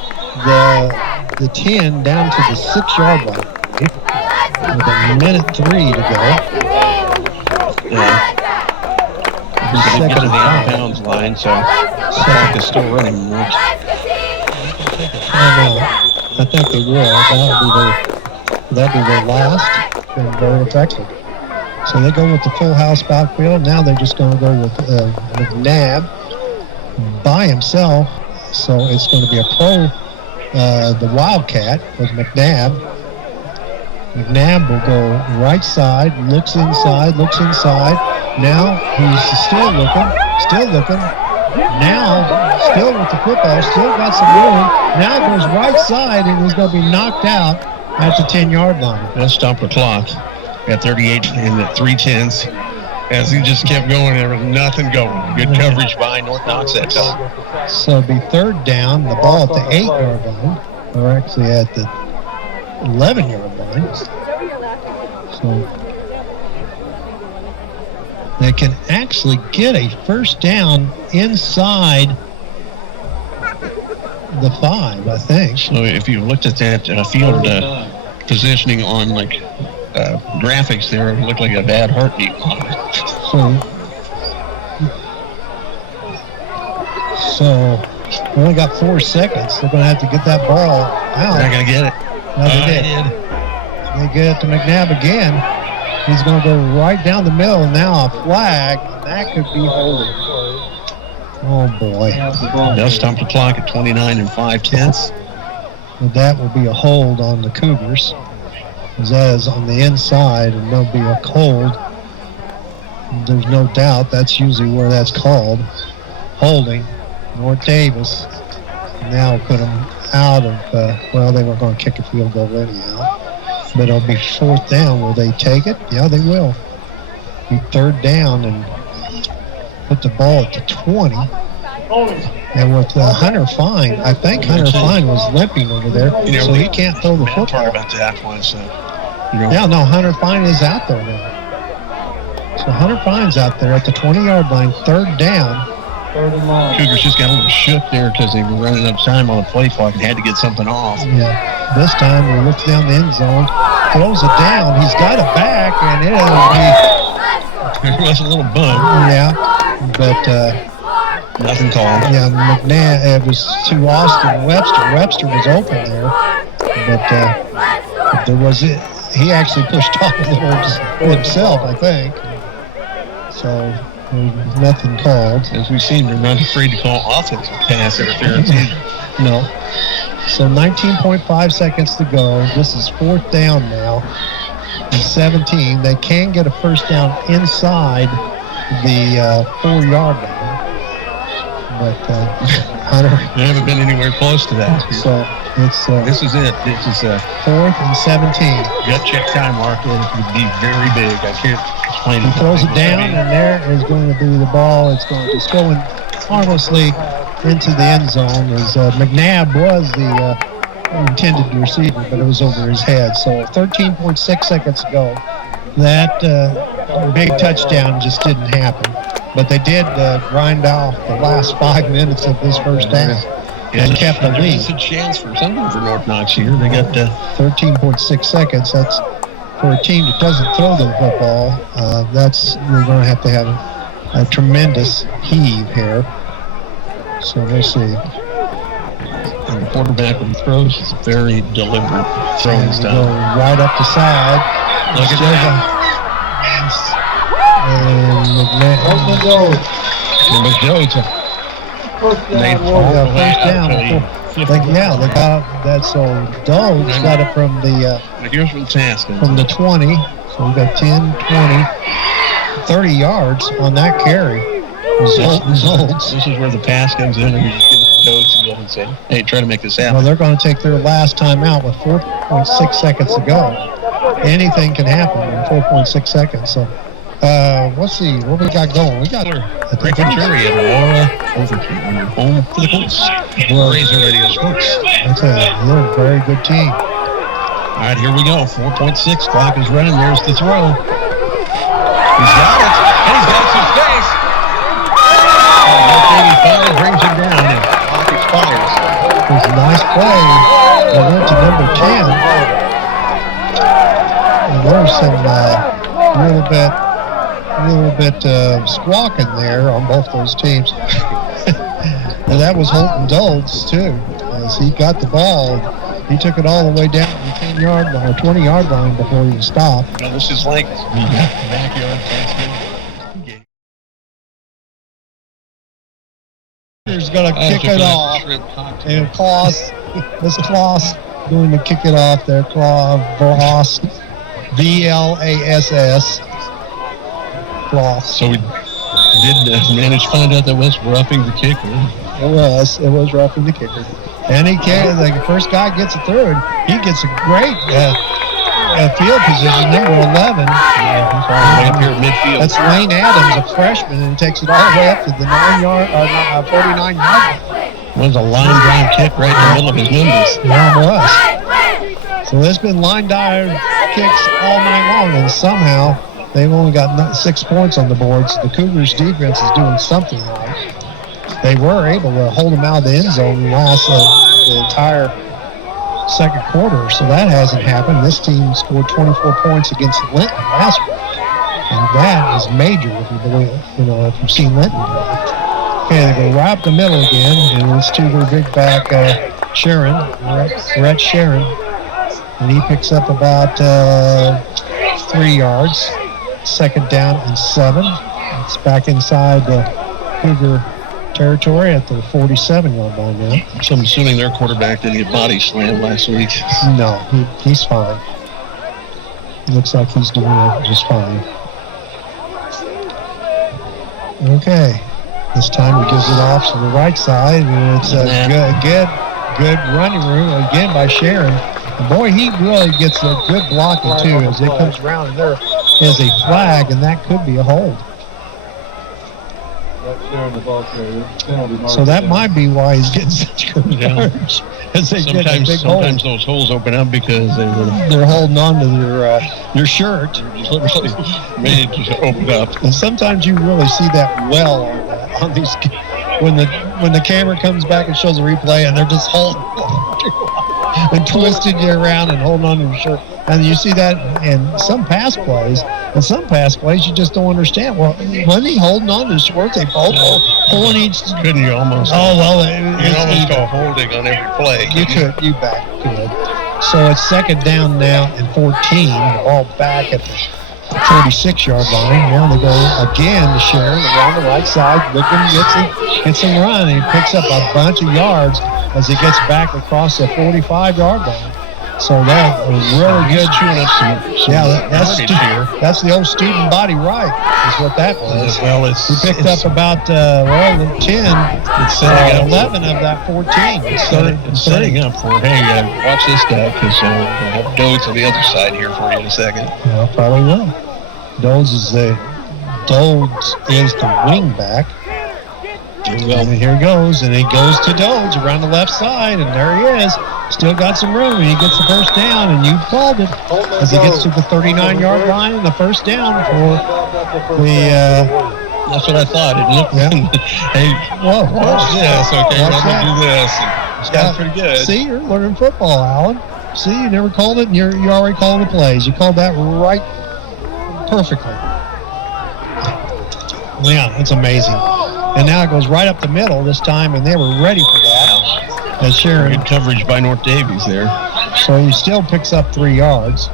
the 10 down to the 6-yard line. With 1:03 to go. They get to second the and 5. out-of-bounds line, so the clock is still running. Timeout. I think they will. That'll be their last and very effective. So they go with the full house backfield. Now they're just going to go with McNabb by himself. So it's going to be a pro, the Wildcat with McNabb. McNabb will go right side, looks inside. Now he's still looking. Now, still with the football, still got some room. Now goes right side, and he's going to be knocked out at the 10-yard line. That stopped the clock at 38 and at 3/10 as he just kept going. There was nothing going. Good coverage by North Knox that time. So it'll be third down, the ball at the 8-yard line, or actually at the 11-yard line. So they can actually get a first down inside the 5, I think. So if you looked at that field positioning on graphics there, it looked like a bad heartbeat. So we only got 4 seconds. They're going to have to get that ball out. They're not going to get it. No, they did. They get it to McNabb again. He's going to go right down the middle. Now a flag, and that could be holding. Oh, boy. They'll stump the clock at 29 and 5/10. But that will be a hold on the Cougars. As that is on the inside, and there'll be a hold. There's no doubt that's usually where that's called. Holding. North Daviess now put them out of, they were going to kick a field goal anyhow. But it'll be fourth down. Will they take it? Yeah, they will. Be third down and put the ball at the 20. And with Hunter Fine, I think Hunter Fine was limping over there, so he can't throw the football. About that was, Yeah, no, Hunter Fine is out there now. So Hunter Fine's out there at the 20-yard line, third down. Cougars just got a little shook there because they were running up time on the play clock and had to get something off. Yeah, this time he looks down the end zone, throws it down. He's got it back, and It was a little bump. Yeah, but nothing called. Yeah, McNabb, it was to Austin Webster. Webster was open there, but there was it. He actually pushed off a little himself, I think. So there's nothing called. As we've seen, they're not afraid to call offensive pass interference either. No. So 19.5 seconds to go. This is fourth down now. And 17. They can get a first down inside the 4-yard line. But Hunter. They haven't been anywhere close to that. So it's this is it. This is 4th and 17. Gut check time mark would be very big. I can't explain it. He throws it down, and there is going to be the ball. It's going to just go in harmlessly into the end zone. As McNabb was the intended receiver, but it was over his head. So 13.6 seconds to go. That big touchdown just didn't happen. But they did grind off the last 5 minutes of this first half and kept the lead. It's a chance for something for North Knox here. They got 13.6 seconds. That's for a team that doesn't throw the football. You're going to have a tremendous heave here. So we'll see. And the quarterback when he throws is very deliberate throwing style. Go right up the side. Look at that. And McNabb. They first down. They got that. So Dogs got it from the. Here's what it's asking. From the 20. So we got 10, 20, 30 yards on that carry. This is where the pass comes in, and you're just getting Dogs to go and say, "Hey, try to make this happen." Well, they're going to take their last time out with 4.6 seconds to go. Anything can happen in 4.6 seconds. So. Let's see what we got going. We got Rick and Jerry at Laura Overton on your home for the Colts. Razor Radio Sports. They're a very good team. All right, here we go. 4.6 clock is running. There's the throw. He's got it. And he's got some space. He finally brings him down and the clock expires. It was a nice play. They went to number 10. And there's some little bit squawking there on both those teams. And that was Holton Dulles, too, as he got the ball. He took it all the way down to the 10-yard line, or 20-yard line before he stopped. You know, this is like the backyard Thanksgiving. He's going to kick it off. And Klaus, this Klaus going to kick it off there. Klaus, V-L-A-S-S. Klaus. So we did manage to find out that was roughing the kicker. It was roughing the kicker. And he carried, the first guy gets it through, and he gets a great field position, number 11. Yeah, he's all the way up here at midfield. That's Lane Adams, a freshman, and takes it all the way up to the 49-yard line. It was a line drive kick right in the middle of his numbers. Yeah, it was. So there's been line drive kicks all night long, and somehow they've only got 6 points on the board, so the Cougars' defense is doing something right. They were able to hold them out of the end zone and last the entire second quarter, so that hasn't happened. This team scored 24 points against Linton last week, and that is major if you believe, if you've seen Linton play. Okay, they go right up the middle again, and it's to their big back, Rhett Sharon, and he picks up about 3 yards. Second down and 7. It's back inside the Cougar territory at the 47-yard line now. So I'm assuming their quarterback didn't get body slammed last week. No, he's fine. Looks like he's doing just fine. Okay, this time he gives it off to the right side, and it's a good running room again by Sharon. And boy, he really gets a good blocking too as it comes around, and there is a flag, and that could be a hold. So that might be why he's getting such good yards. Sometimes those holes open up because they're holding on to their shirt. Literally made it to open up. And sometimes you really see that well on these when the camera comes back and shows a replay, and they're just holding and twisting you around and holding on to your shirt. And you see that in some pass plays. In some pass plays, you just don't understand. Well, wasn't he holding on to his shorts? They both pulling each. Couldn't you almost? Oh, well, you almost go holding on every play. You could. So it's second down now and 14. The ball back at the 46-yard line. Now they go again to Sharon around the right side. Looking, gets some run, and he picks up a bunch of yards as he gets back across the 45-yard line. So that was really good. Chewing up some that's the old student body right, is what that was. Well, he picked up about 10, it's setting up 11 of that 14. It's setting up for, hey, watch this guy, because we'll have Dodes on the other side here for you in a second. Yeah, probably will. Dodes is the wing back. And here he goes, and he goes to Dodes around the left side, and there he is. Still got some room, and he gets the first down, and you called it as he gets to the 39-yard line, and the first down for the. That's what I thought. It looked. Hey, whoa, watch this. Okay, watch let me do this. It's got pretty good. See, you're learning football, Alan. See, you never called it, and you already called the plays. You called that right perfectly. Yeah, it's amazing. And now it goes right up the middle this time, and they were ready for that. As Sharon. Good coverage by North Daviess there. So he still picks up 3 yards.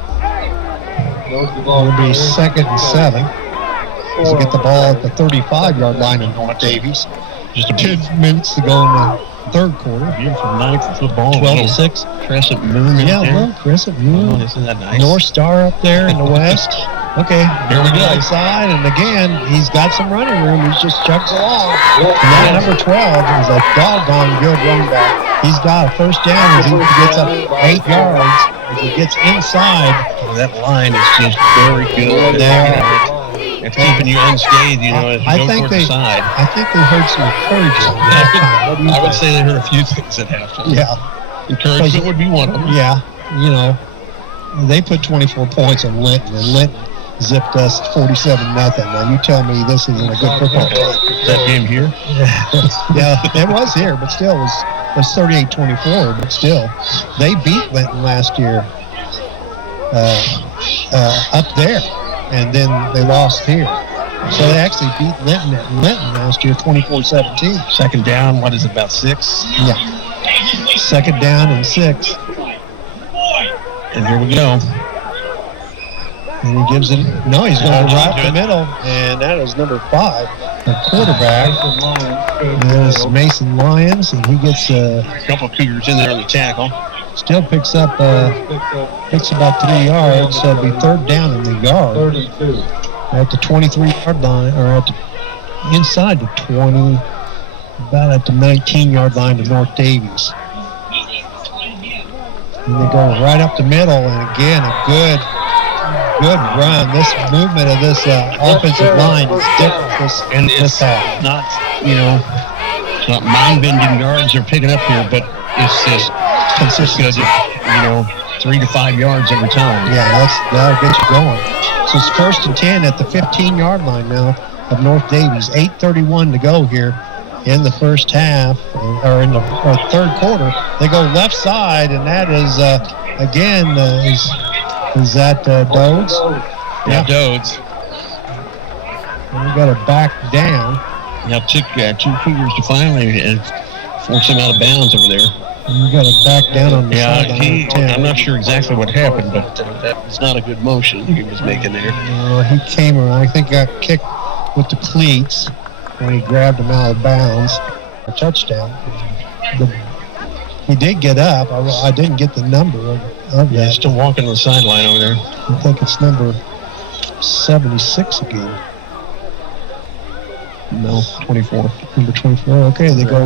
It'll be second and 7. As they get the ball at the 35-yard line in North Daviess. Just 2 minutes to go in the third quarter. Beautiful night for football. 12-6. Crescent moon. Yeah, little crescent moon. Isn't that nice? North Star up there in the west. Okay, here we go. Inside, and again, he's got some running room. He just chugs along. And that number 12 is a doggone good running back. He's got a first down as he gets up 8 yards as he gets inside. That line is just very good. It's keeping you unscathed, as you go toward the side. I think they heard some encouragement. I would say they heard a few things at halftime. Yeah. Encouragement would be one of them. Yeah, they put 24 points on Linton, and Linton zipped us 47-0. Now you tell me this isn't a good football game. That game here? Yeah, it was here, but still, it was 38-24. But still, they beat Linton last year up there, and then they lost here. So they actually beat Linton at Linton last year, 24-17. Second down, what is it, about 6? Yeah. Second down and 6. And here we go. And he gives it. No, he's going to right up the middle. And that is number 5, the quarterback. And it's Mason Lyons, and he gets A couple of Cougars in there on the tackle. still picks about 3 yards. So it'll be third down in the yard. 32. At the 23-yard line, or at the inside the 20, about at the 19-yard line to North Daviess. And they go right up the middle, and again, a good run. This movement of this offensive line is different. And it's not, it's not mind-bending yards they're picking up here, but it's just consistent, 3 to 5 yards every time. Yeah, that'll get you going. So it's 1st and 10 at the 15-yard line now of North Daviess. 8:31 to go here in the first half, or in the third quarter. They go left side, and that is, again, is that Dodes? Yeah, Dodes. And we got to back down. Now took 2 Cougars to finally force him out of bounds over there. And we got to back down on the sideline. I'm not sure exactly what happened, but that was not a good motion he was making there. He came around. I think got kicked with the cleats when he grabbed him out of bounds. A touchdown. He did get up. I didn't get the number of that. He's still walking on the sideline over there. I think it's number 76 again. No, 24. Number 24. Okay, they go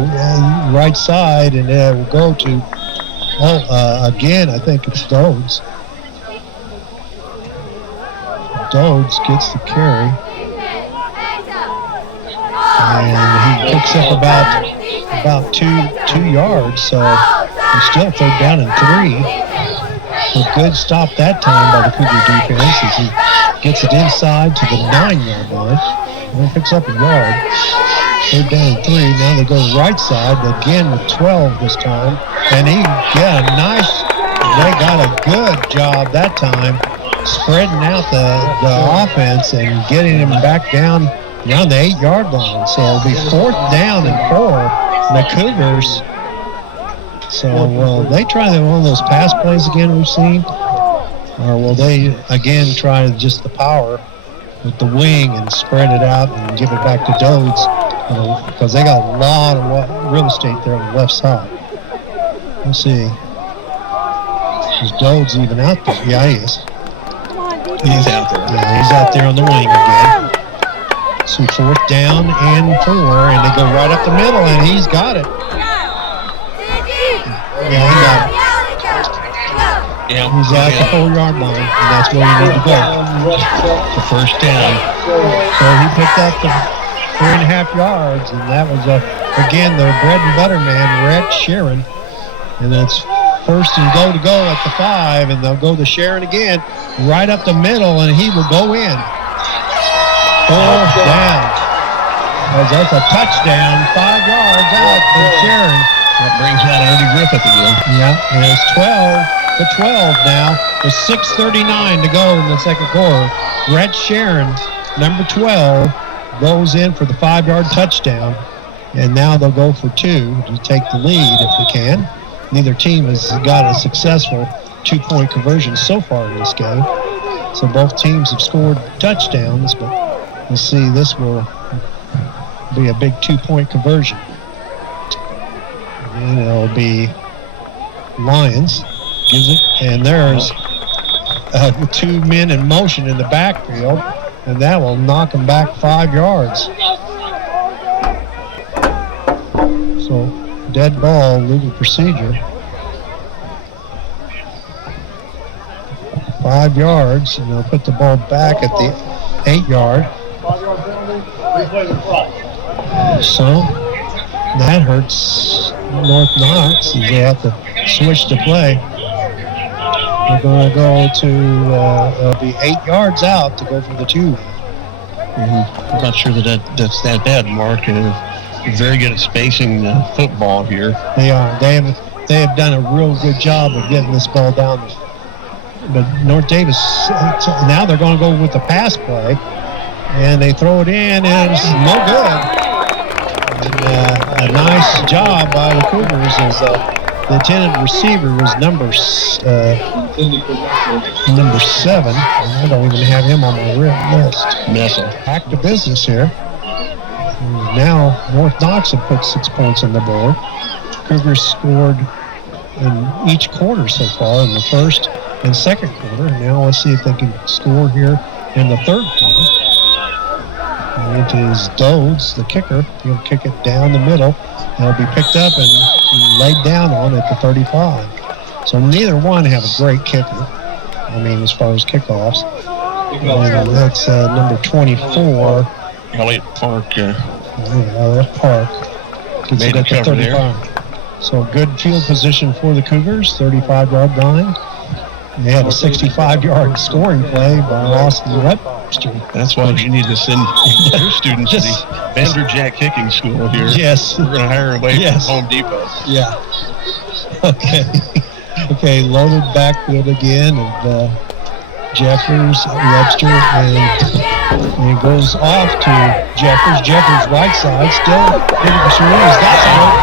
right side, and we'll go to, again, I think it's Dodes. Dodes gets the carry. And he picks up about two yards, so he's still third down and 3. A good stop that time by the Cougar defense as he gets it inside to the 9-yard line. And he picks up a yard. Third down and 3. Now they go right side again with 12 this time. And they got a good job that time spreading out the offense and getting him back down around the 8-yard line. So it'll be 4th down and 4. The Cougars. So will they try one of those pass plays again we've seen? Or will they again try just the power with the wing and spread it out and give it back to Dodes? Because they got a lot of real estate there on the left side. Let's see. Is Dodes even out there? Yeah, he is. He's out there. Yeah, he's out there on the wing again. So 4th down and 4, and they go right up the middle, and he's got it. Yeah, he got it. Yeah, he's at the 4-yard line, and that's where you need to go. The first down. So he picked up the 3.5 yards, and that was, again, their bread and butter man, Rhett Sharon. And it's 1st and go to go at the 5, and they'll go to Sharon again, right up the middle, and he will go in. 4th down. That's a touchdown, 5 yards out from Sharon. That brings out Eddie Griffith again. Yeah, and it's 12 now. With 6:39 to go in the second quarter. Rhett Sharon, number 12, goes in for the 5-yard touchdown. And now they'll go for 2 to take the lead if they can. Neither team has got a successful 2-point conversion so far in this game. So both teams have scored touchdowns, but we'll see, this will be a big 2-point conversion. And it'll be Lyons gives it, and there's 2 men in motion in the backfield, and that will knock them back 5 yards. So dead ball, legal procedure. 5 yards, and they'll put the ball back at the 8-yard. 5-yard penalty. Replay the clock. So that hurts North Knox as they have to switch the play. They're going to go to it'll be 8 yards out to go for the 2. I'm not sure that's that bad, Mark. Very good at spacing the football here. They are. They have done a real good job of getting this ball down. But North Daviess, now they're going to go with the pass play. and they throw it in, and it's no good. And, a nice job by the Cougars as the intended receiver was number 7. I don't even have him on my list. Messel. Back to business here. Now North Knox have put 6 points on the board. Cougars scored in each quarter so far, in the first and second quarter. Now let's see if they can score here in the third quarter. And it is Dodds, the kicker. He'll kick it down the middle. It'll be picked up and laid down on at the 35. So neither one have a great kicker. I mean, as far as kickoffs. And that's number 24. Elliott Park. Elliott Park. Gets Made it at the the cover 35. So good field position for the Cougars, 35-yard line. They had a 65-yard scoring play by Austin Webster. That's why you need to send your students to the Vanderjack Kicking School here. Yes. We're going to hire away from Home Depot. Yeah. Okay. Okay, loaded backfield again of Jeffers, Webster, and it goes off to Jeffers. Jeffers right side, still getting the shooter. He's got some room.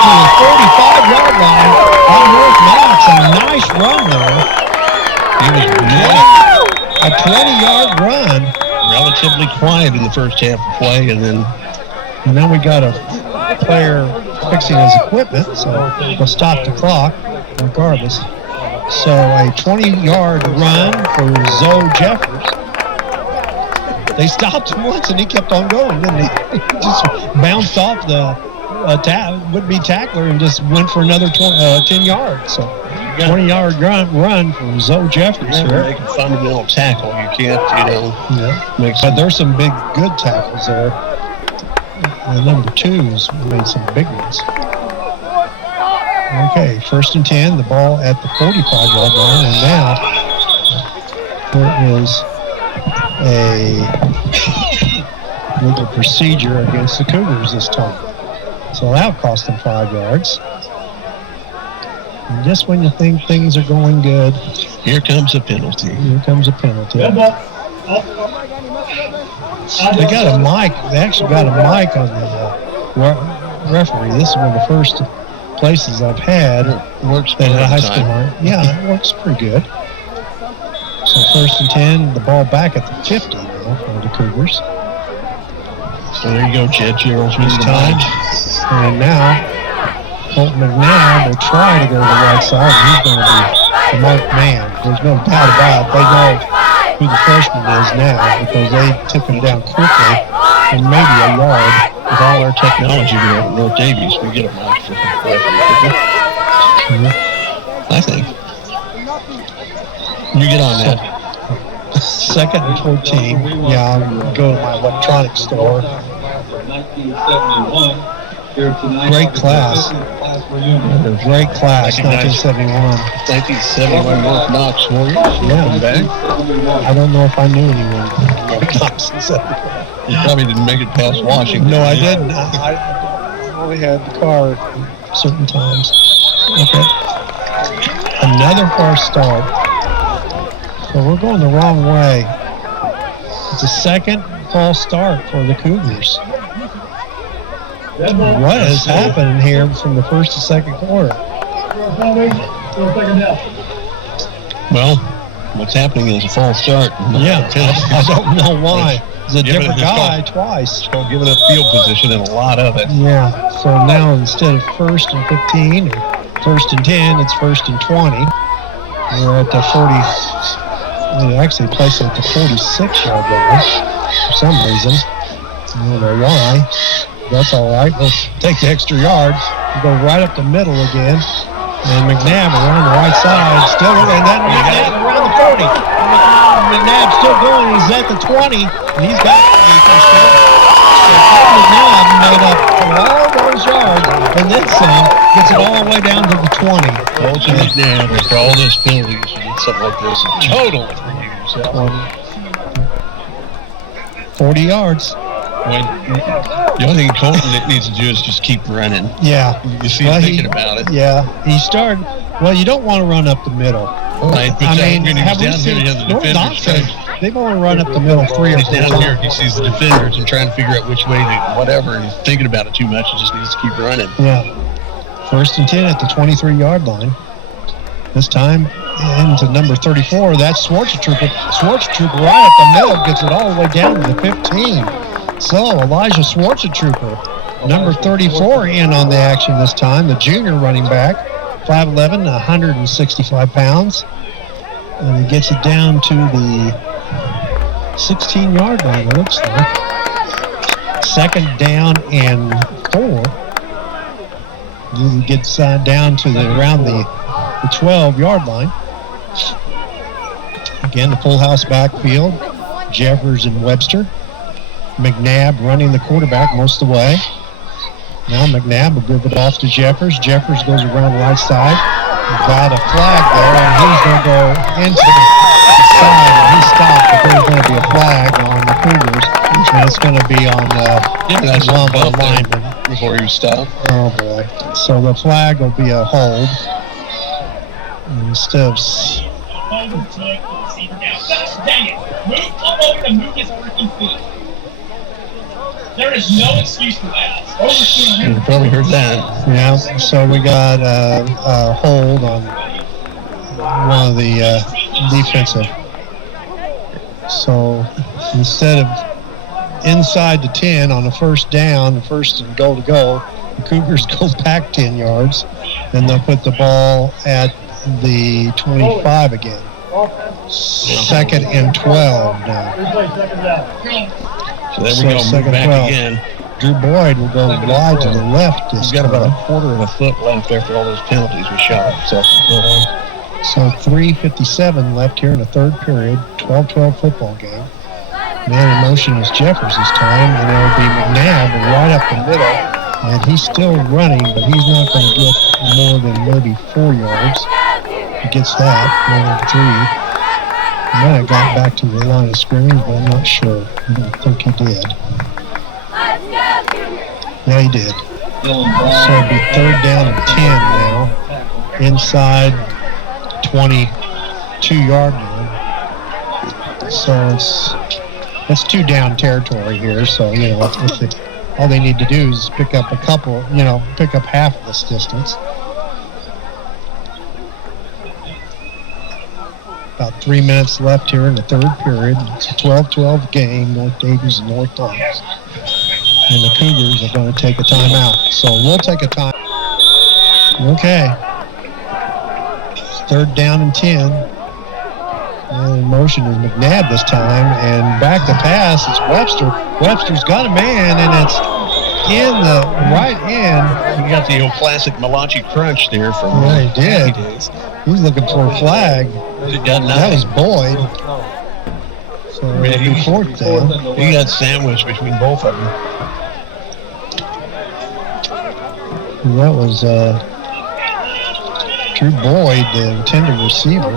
To the 45-yard line on North Knox. A nice run there. He was A 20-yard run. relatively quiet in the first half of play, and then we got a player fixing his equipment, so we'll stop the clock regardless. So a 20-yard run for Zoe Jeffers. They stopped him once and he kept on going, didn't he? He just bounced off the would-be tackler and just went for another 10 yards. So 20-yard run for Zoe Jeffers here. Make a fundamental tackle. You can't, But there's some big, good tackles there. The number 2's made some big ones. Okay, 1st and 10, the ball at the 45-yard line, and now there is a legal procedure against the Cougars this time. So that'll cost them 5 yards. And just when you think things are going good, here comes a penalty. Here comes a penalty. They got a mic. They actually got a mic on the referee. This is one of the first places I've had. It works at a high school line. Yeah, it works pretty good. So 1st and 10, the ball back at the 50 now for the Cougars. So there you go, Jed Gerald's this time. And now, Colton McNabb will try to go to the right side, and he's going to be the marked man. There's no doubt about it. They know who the freshman is now because they took him down quickly and maybe a yard. With all our technology we have at North Daviess, we get a mark for I think. You get on that. 2nd and 14. Yeah, I'll go to my electronics store. Great class. Great class, 1971. 1971 North Knox Warriors. Yeah. Back. I don't know if I knew anyone from Knox in 71. You probably didn't make it past Washington. No, I didn't. I only had the car certain times. Okay. Another false start. So we're going the wrong way. It's a second false start for the Cougars. What is happening here from the first to second quarter? Well, what's happening is a false start. Yeah, I don't know why. It's a different guy twice. It's called giving up field position and a lot of it. Yeah, so now instead of 1st and 15 or 1st and 10, it's 1st and 20. We're at the 40. They actually placed it at the 46-yard line for some reason. I don't know why. That's all right. We'll take the extra yard. We'll go right up the middle again. And McNabb around the right side. Still going. And then McNabb around the 40. McNabb still going. He's at the 20. And he's got the first down. So McNabb made up all those yards. And then some. Gets it all the way down to the 20. Colton McNabb, for all those penalties, you did something like this. Totally forgive yourself. 40 yards. When the only thing Colton needs to do is just keep running. Yeah. You see him thinking about it. Yeah. He started. Well, you don't want to run up the middle. Right, but I mean, when he was have we down here, seen he has the North defenders Knox? They've only run up the middle 3 or He's 4 down here. times. He sees the defenders and trying to figure out which way to whatever. He's thinking about it too much. He just needs to keep running. Yeah. 1st and 10 at the 23-yard line. This time into number 34. That's Schwarzentrooper. Schwarzentrooper right up the middle gets it all the way down to the 15. So Elijah Schwarzentrooper, number 34, in on the action this time. The junior running back, 5'11", 165 pounds. And he gets it down to the 16-yard line, it looks like. 2nd down and 4. He gets down to around the 12-yard line. Again, the full house backfield. Jeffers and Webster. McNabb running the quarterback most of the way. Now McNabb will give it off to Jeffers. Jeffers goes around the right side. Got a flag there, and he's going to go into the side. And he stopped, but there's going to be a flag on the Cougars. And it's going to be on the lineman. Before he stopped. Oh, boy. So the flag will be a hold. Instead of... Dang it. Come over to move his freaking feet. There is no excuse for that. You probably heard that. Yeah, so we got a hold on one of the defensive. So instead of inside the 10 on the 1st down, 1st and goal to go, the Cougars go back 10 yards, and they'll put the ball at the 25 again. 2nd and 12 now. So there we go, move back 12. again. Drew Boyd will go wide to the left this He's got about time. a quarter of a foot left after all those penalties we shot. So 3:57 left here in the 3rd period. 12-12 football game. Man in motion is Jeffers this time, and it'll be McNabb right up the middle. And he's still running, but he's not going to get more than maybe 4 yards. He gets that, more than 3. He might have got back to the line of scrimmage, but I'm not sure. I don't think he did. Yeah, he did. So it'll be 3rd down and 10 now. Inside 22-yard line. So it's 2 down territory here. So, all they need to do is pick up pick up half of this distance. About 3 minutes left here in the 3rd period. It's a 12-12 game, North Daviess and North Knox. And the Cougars are going to take a timeout. So we'll take a time. Okay. It's 3rd down and 10. And in motion is McNabb this time. And back to pass, it's Webster. Webster's got a man, and it's in the right end. you got the old classic Malachi crunch there from Yeah, he did. days. He's looking for a flag. That was Boyd. So it'll be 4th down. He got sandwiched between both of them. And that was Drew Boyd, the intended receiver.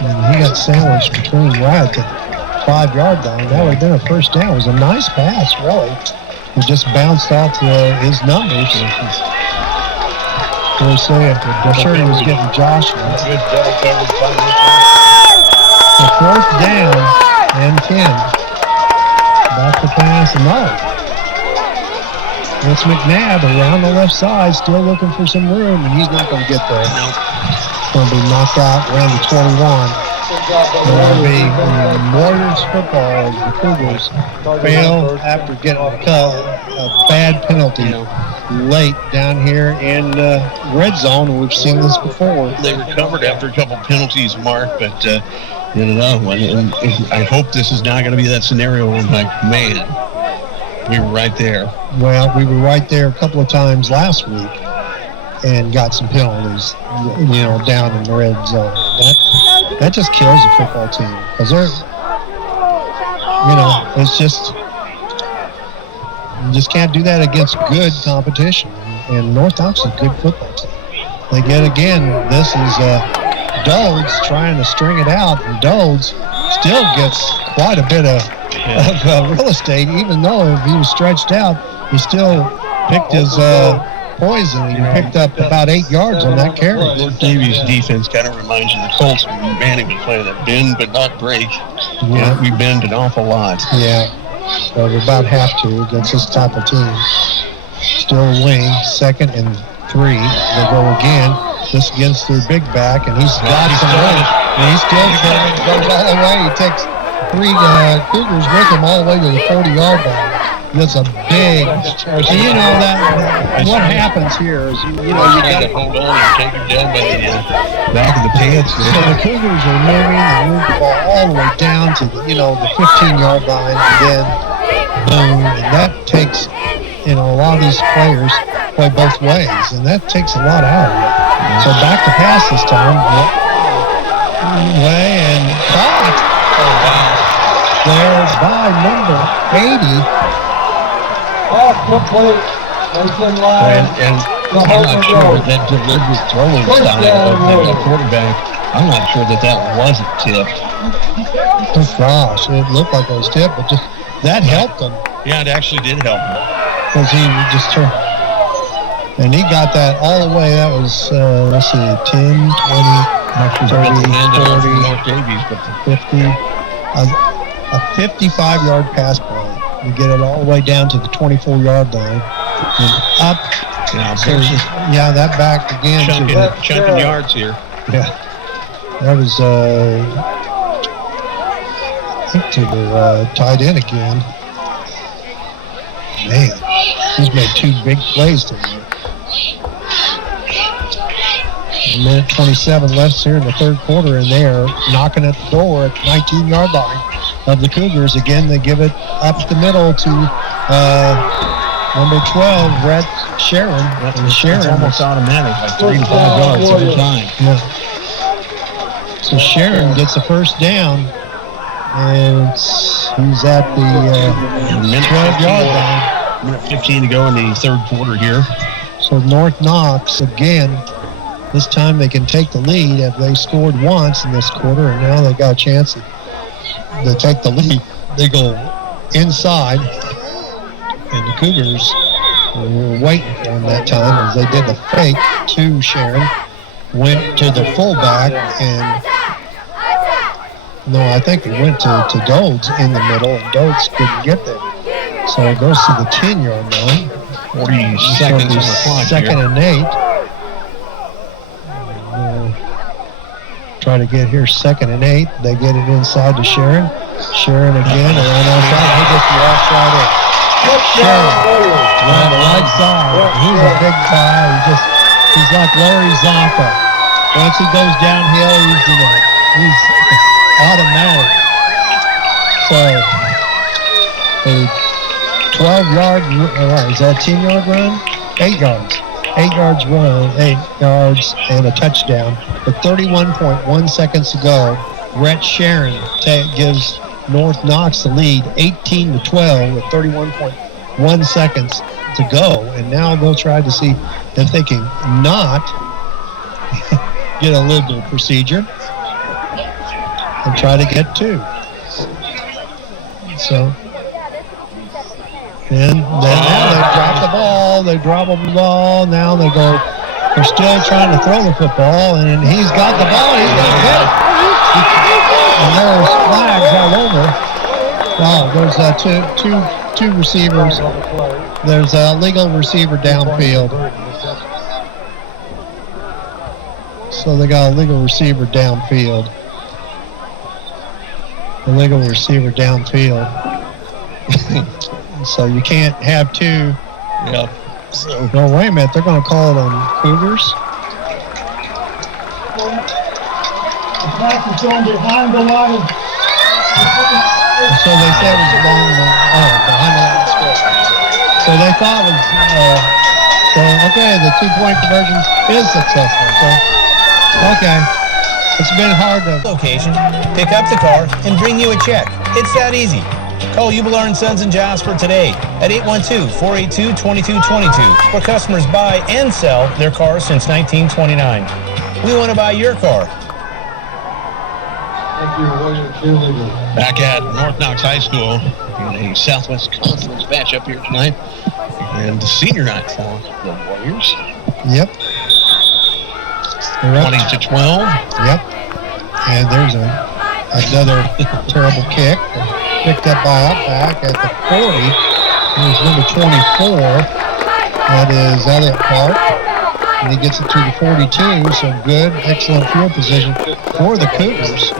And he got sandwiched between right at the 5-yard line. That would have been a 1st down. It was a nice pass, really. It just bounced off his numbers. I'm sure he was getting Joshua. Good double coverage by The 4th down and 10. Back to pass and no. It's McNabb around the left side, still looking for some room, and he's not going to get there. Going to be knocked out around the 21. It'll be Warriors football as the Cougars fail after getting a bad penalty late down here in red zone. We've seen this before. They recovered after a couple penalties, Mark, but another one. And I hope this is not going to be that scenario where I'm like, man, we were right there. Well, we were right there a couple of times last week and got some penalties, down in the red zone. That just kills the football team because they're, it's just, you just can't do that against good competition. And North Knox is a good football team. They get again, this is Dodds trying to string it out, and Dodds still gets quite a bit of real estate, even though if he was stretched out, he still picked his poison. He picked up about 8 yards on that carry. North Daviess defense kind of reminds you of the Colts when Manny was playing that bend but not break. Yeah, we bend an awful lot. Yeah, so we about have to against this type of team. Still wing, 2nd and 3. They go again. This against their big back, and he's got some room. And he's still goes all the way. He takes 3 Cougars with him all the way to the 40-yard line. That's a big, and you know that what happens here is, you got to hold on and take him down by the back of the pants. So the Cougars are moving. They move the ball all the way down to the 15-yard line, and then boom, and that takes, a lot of these players play both ways, and that takes a lot out of it. So back to pass this time. Way and caught. There by number 80. Off complete. And I'm not sure that deliberate throwing style of the quarterback, I'm not sure that wasn't tipped. Oh gosh, it looked like it was tipped, but just that helped him. Yeah, it actually did help him. Because he just turned. And he got that all the way. That was, 10, 20, 30, 40, North Daviess, but 50. A 55-yard pass play. You get it all the way down to the 24-yard line. And up. Yeah, that back again. Chunking yards here. Yeah. That was, I think to the tight end again. Man, he's made 2 big plays tonight. A minute 27 left here in the third quarter, and they're knocking at the door at the 19-yard line of the Cougars. Again, they give it up the middle to number 12, Rhett Sharon. It's almost automatic, like 3 to 5 yards every time. Yeah. So Sharon gets the first down, and he's at the 12-yard line. Minute 15 to go in the third quarter here. So North Knox again. This time they can take the lead. If they scored once in this quarter, and now they got a chance to take the lead. They go inside, and the Cougars were waiting for them that time as they did the fake to Sharon. Went to the fullback, and no, I think it went to Dodds in the middle, and Dodds couldn't get there. So it goes to the 10-yard line. 40 seconds on the clock. 2nd and 8. Try to get here 2nd and 8. They get it inside to Sharon. Sharon again around outside. He just walks right in. Sharon around the right side. He's a big guy. He's like Larry Zonka. Once he goes downhill, he's automatic. So a 12-yard, is that a 10-yard run? 8 yards. 8 yards run, 8 yards, and a touchdown. With 31.1 seconds to go, Rhett Sharon gives North Knox the lead, 18-12, with 31.1 seconds to go. And now they'll try to see if they can not get a legal procedure and try to get 2. So. And then now they drop the ball. They drop the ball. Now they go. They're still trying to throw the football, and he's got the ball. He's going to get it. And there's flags all over. There's two receivers. There's a legal receiver downfield. So they got a legal receiver downfield. A legal receiver downfield. So you can't have 2. Yeah. So. No, wait a minute. They're going to call it on Cougars. The pass is going behind the line. So they said it was behind the line of score. So they thought it was, okay, the 2-point conversion is successful. So, okay. It's been hard to... Location, pick up the car, and bring you a check. It's that easy. Call Ubelar & Sons in Jasper today at 812-482-2222, where customers buy and sell their cars since 1929. We want to buy your car. Thank you, William Cheerleader. Back at North Knox High School in a Southwest Conference matchup here tonight. And the senior night for the Warriors. Yep. 20-12. Yep. And there's another terrible kick. Picked up by Upback at the 40. Here's number 24. That is Elliott Park. And he gets it to the 42. So good, excellent field position for the Cougars.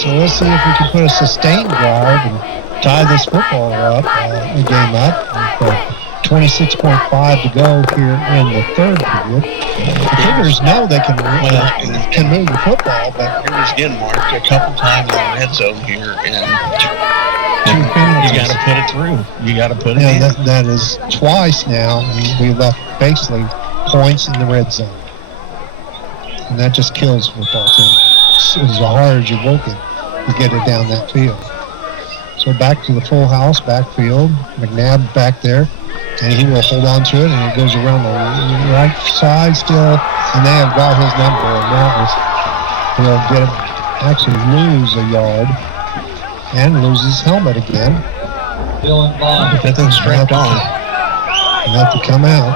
So let's see if we can put a sustained drive and tie this football up, the game up. With 26.5 to go here in the third period. The Cougars know they can move the football, but Here was again, Mark, a couple times in the red zone here, and you got to put it through. You got to put it in. That is twice now. We left basically points in the red zone. And that just kills the football team. As hard as you're working to get it down that field. So back to the full house backfield. McNabb back there. And he will hold on to it, and it goes around the right side still, and they have got his number, and now he'll actually lose a yard and lose his helmet again. That thing's strapped on. He'll have to come out.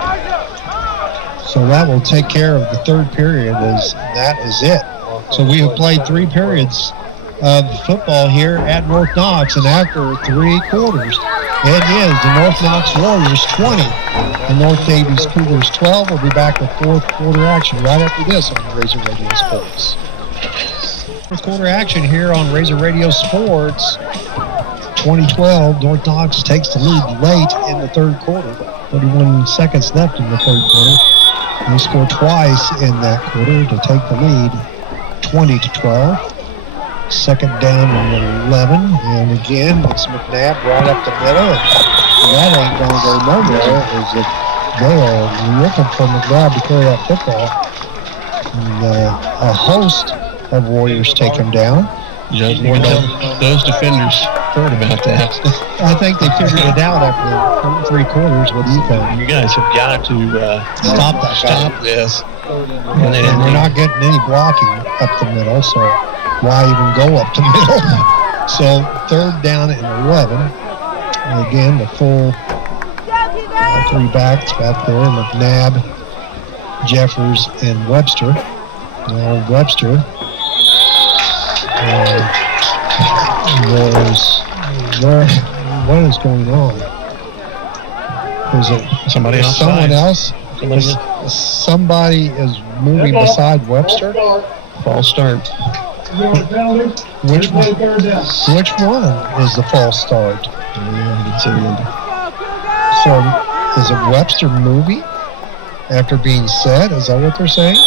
So that will take care of the third period. That is it. So we have played 3 periods of football here at North Knox, and after 3 quarters, it is the North Knox Warriors 20, the North Daviess Cougars 12. We'll be back with fourth quarter action right after this on Razor Radio Sports. Fourth quarter action here on Razor Radio Sports. 2012, North Knox takes the lead late in the third quarter. 31 seconds left in the third quarter. And they score twice in that quarter to take the lead, 20-12. Second down and 11, and again it's McNabb right up the middle, and that ain't gonna go nowhere. They are looking for McNabb to carry that football, and a host of Warriors take him down. Those defenders thought about that. I think they figured it out after 3 quarters. What do you think? You guys have got to stop this. And we're not getting any blocking up the middle, so why even go up the middle? So third down and 11. And again, the full 3 backs back there, McNabb, Jeffers, and Webster. Now Webster what is going on? Is it somebody else? Someone else? Somebody is moving beside Webster? False start. Which one is the false start? So is it Webster moving after being set? Is that what they're saying?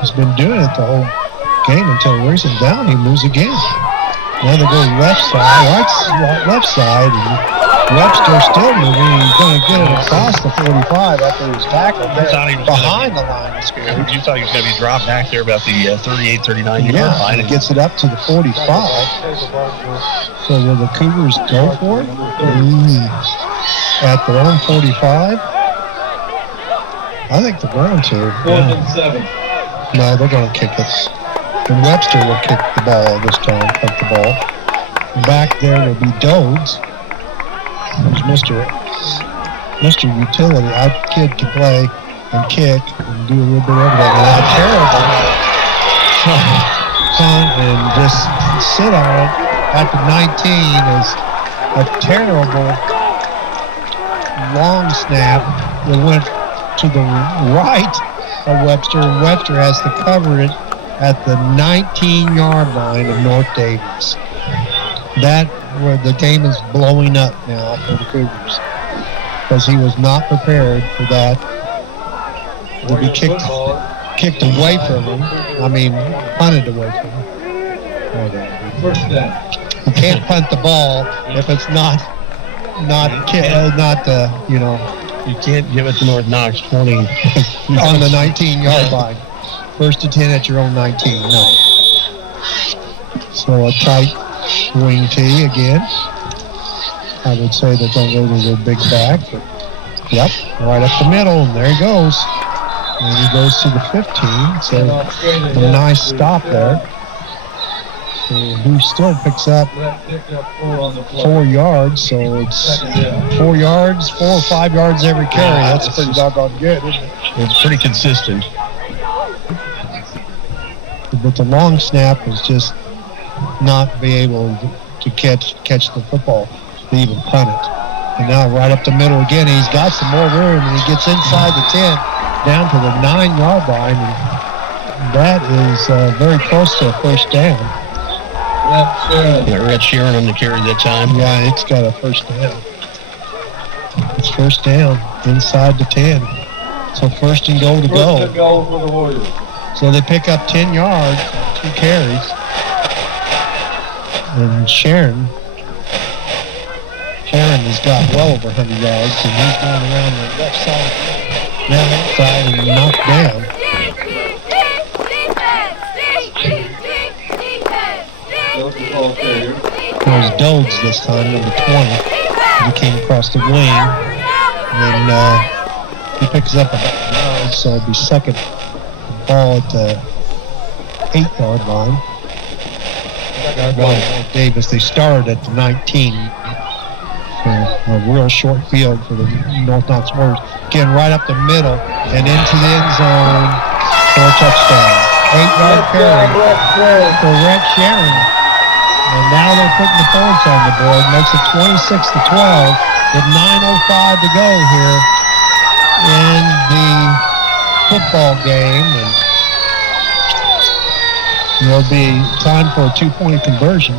He's been doing it the whole game until recent down. He moves again. Now they go left side, left side, and Webster still moving. He's going to get it across the 45 after he was tackled behind the line of scrimmage. You thought he was going to be dropped back there about the 38, 39 yard line. And gets it up to the 45. So will the Cougars go for it? At their own 45? I think they're going to. 4th and 7. No, they're going to kick it. And Webster will kick the ball this time, punt the ball. Back there will be Dodes. Who's Mr. Utility. Our kid can play and kick and do a little bit of everything. And a terrible punt and just sit on it at the 19 is a terrible long snap that went to the right of Webster, and Webster has to cover it at the 19-yard line of North Daviess. That where the game is blowing up now for the Cougars because he was not prepared for that. Will be kicked away from him. I mean, punted away from him. You can't punt the ball if it's not You can't give it to North Knox 20 on the 19-yard line. First and 10 at your own 19. No. So a tight wing tee again. I would say they're going to go to their big back. But yep, right up the middle, and there he goes. And he goes to the 15. So a nice stop there. who still picks up 4 yards. So it's 4 yards, 4 or 5 yards every carry. That's pretty doggone good, isn't it? It's pretty consistent. But the long snap was just not be able to catch the football to even punt it. And now right up the middle again, he's got some more room, and he gets inside the 10 down to the 9-yard line. And that is very close to a first down. Red Sheeran on the carry that time. Yeah, it's got a first down. It's first down inside the 10. So first and goal to go. First and goal for the Warriors. So they pick up 10 yards, 2 carries. And Sharon has got well over 100 yards, and he's going around the left side, down that side, and knocked down. It was Dodds this time, number 20. He came across the wing, and he picks up a yard, so it'll be second ball at the 8-yard line. Daviess, they started at the 19. So a real short field for the North Knox Warriors. Again, right up the middle and into the end zone for a touchdown. 8-yard carry for Red Sharon. And now they're putting the points on the board. Makes it 26-12 with 9:05 to go here in the football game. And it'll be time for a 2-point conversion.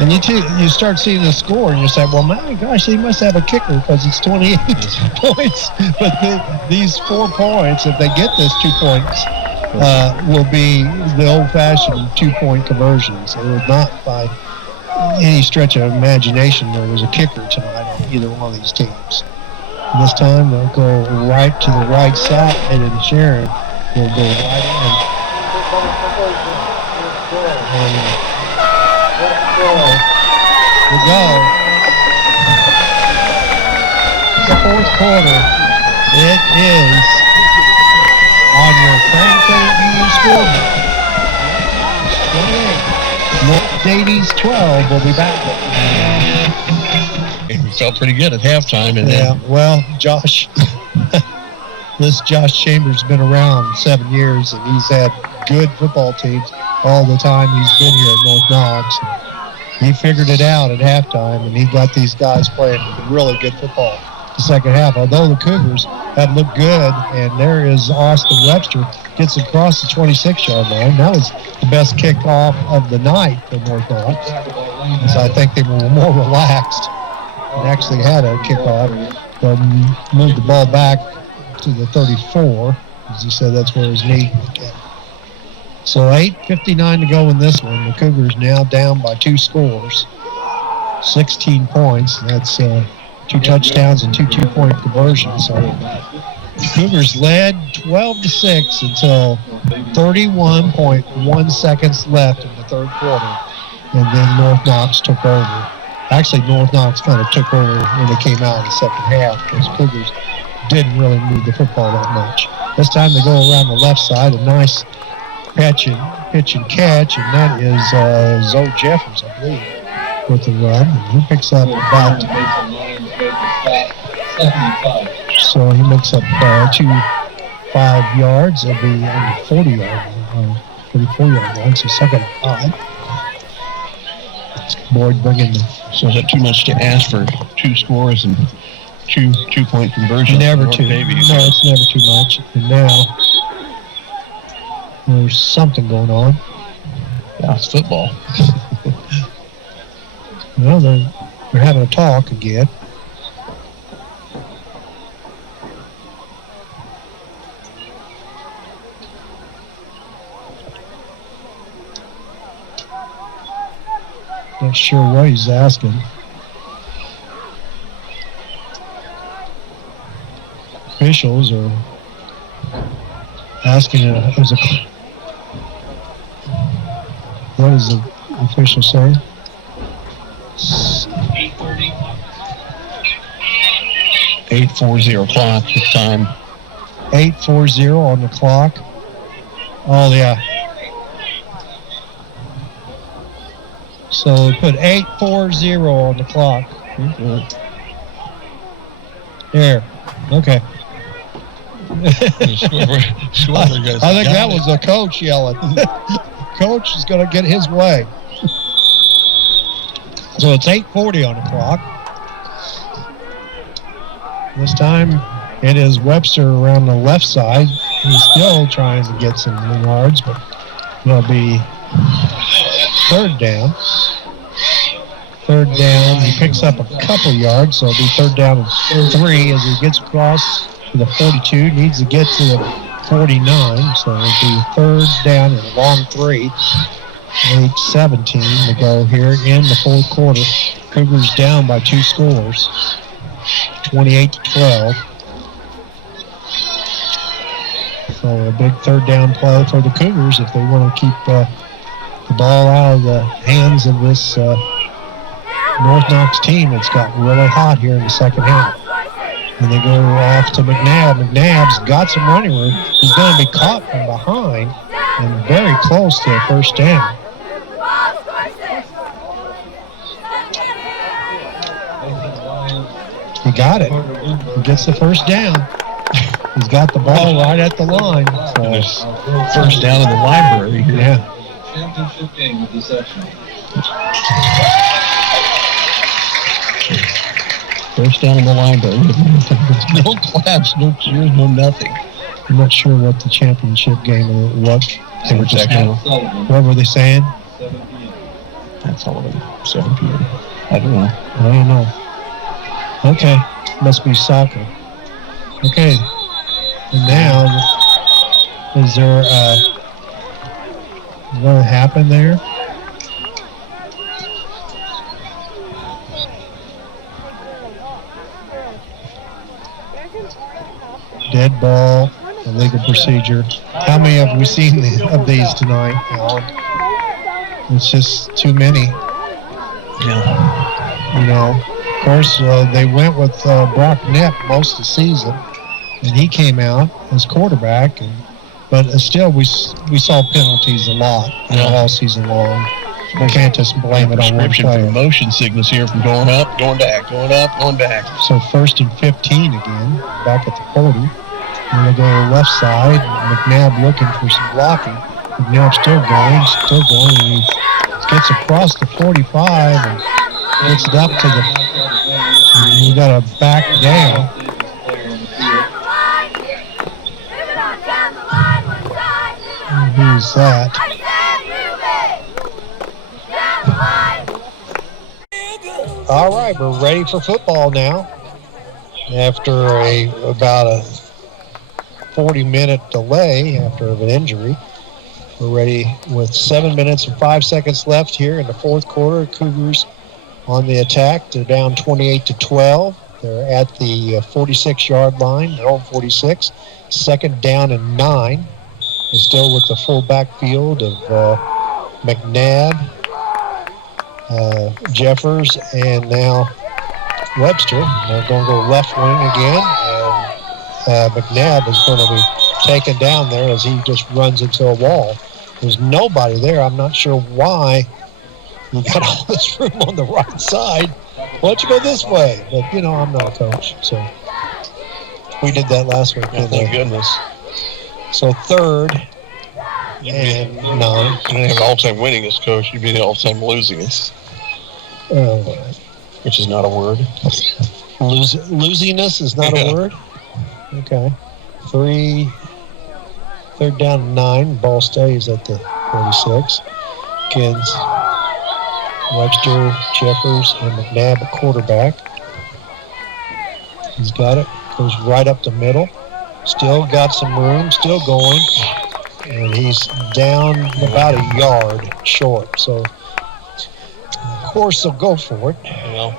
And you start seeing the score, and you say, well, my gosh, they must have a kicker because it's 28 points. But these 4 points, if they get this 2 points, will be the old-fashioned 2-point conversion. So it was not by any stretch of imagination there was a kicker tonight on either one of these teams. And this time they'll go right to the right side, and Sharon will go right in. We go. The fourth quarter. It is on your Frank Credit Union scoreboard. 28. Daviess 12. We'll be back. It felt pretty good at halftime. And yeah, well, Josh Chambers has been around 7 years, and he's had good football teams all the time he's been here at North Knox. He figured it out at halftime, and he got these guys playing really good football the second half. Although the Cougars have looked good, and there is Austin Webster gets across the 26-yard line. That was the best kickoff of the night for North Knox. So I think they were more relaxed and actually had a kickoff. They'll move the ball back to the 34. As he said, that's where his knee went. So 8:59 to go in this one. The Cougars now down by 2 scores, 16 points. That's 2 touchdowns and 2 2-point conversions. So the Cougars led 12-6 until 31.1 seconds left in the third quarter, and then North Knox took over. Actually, North Knox kind of took over when they came out in the second half because Cougars didn't really move the football that much. This time they go around the left side, a nice pitch and catch, and that is Zoe Jeffers, I believe, with the run. And he picks up about, so he makes up 5 yards. It'll be on the 34-yard line, so second and 5. Boyd bringing the. So is that too much to ask for 2 scores and 2 2-point conversions? Never too. No, it's never too much. And now there's something going on. Yeah, it's football. Well, they're having a talk again. Not sure what he's asking. Officials are asking what does the official say? 8:40 clock this time. 8:40 on the clock. Oh yeah. So we put 8:40 on the clock. There. Okay. I think that was the coach yelling. Coach is going to get his way. So it's 8:40 on the clock. This time it is Webster around the left side. He's still trying to get some yards, but it'll be third down. Third down. He picks up a couple yards, so it'll be third down and 3 as he gets across to the 42. Needs to get to the 49, so it'll be third down and a long 3. 8:17 to go here in the fourth quarter. Cougars down by 2 scores, 28-12. So a big third down play for the Cougars if they want to keep the ball out of the hands of this North Knox team that's got really hot here in the second half. And they go off to McNabb. McNabb's got some running room. He's going to be caught from behind and very close to a first down. He got it. He gets the first down. He's got the ball right at the line. So first down in the library. Yeah. Championship game of the section. First down in the library. No claps, no cheers, no nothing. I'm not sure what the championship game was. They were just what were they saying? 7 p.m. That's all of them. 7 p.m. I don't know. Okay. Must be soccer. Okay. And now, is there what happened there? Dead ball, illegal procedure. How many have we seen of these tonight, Alan? It's just too many. Yeah. You know, of course, they went with Brock Knepp most of the season, and he came out as quarterback. But still, we saw penalties a lot all season long. We can't just blame it on one player. Motion sickness here from going up, going back, going up, going back. So 1st and 15 again, back at the 40. And they go to the left side. McNabb looking for some blocking. McNabb still going. And he gets across the 45 and gets it up to the. You got to back down. Who's that? All right, we're ready for football now. After about a 40-minute delay after an injury, we're ready with 7 minutes and 5 seconds left here in the fourth quarter. Cougars on the attack. They're down 28-12. They're at the 46-yard line, their own 46. Second down and 9. They're still with the full backfield of McNabb, Jeffers, and now Webster. They're going to go left wing again, and McNabb is going to be taken down there as he just runs into a wall. There's nobody there. I'm not sure why you got all this room on the right side. Why don't you go this way? But, you know, I'm not a coach, so we did that last week. Oh, thank goodness. So third and 9. You don't have all-time winningest coach. You'd be the all-time losingest. Which is not a word. Losiness is not a word? Okay. Third down and 9. Ball stays at the 46. Kids, Webster, Jeffers, and McNabb at quarterback. He's got it. Goes right up the middle. Still got some room. Still going. And he's down about a yard short. So, of course, they'll go for it. Well,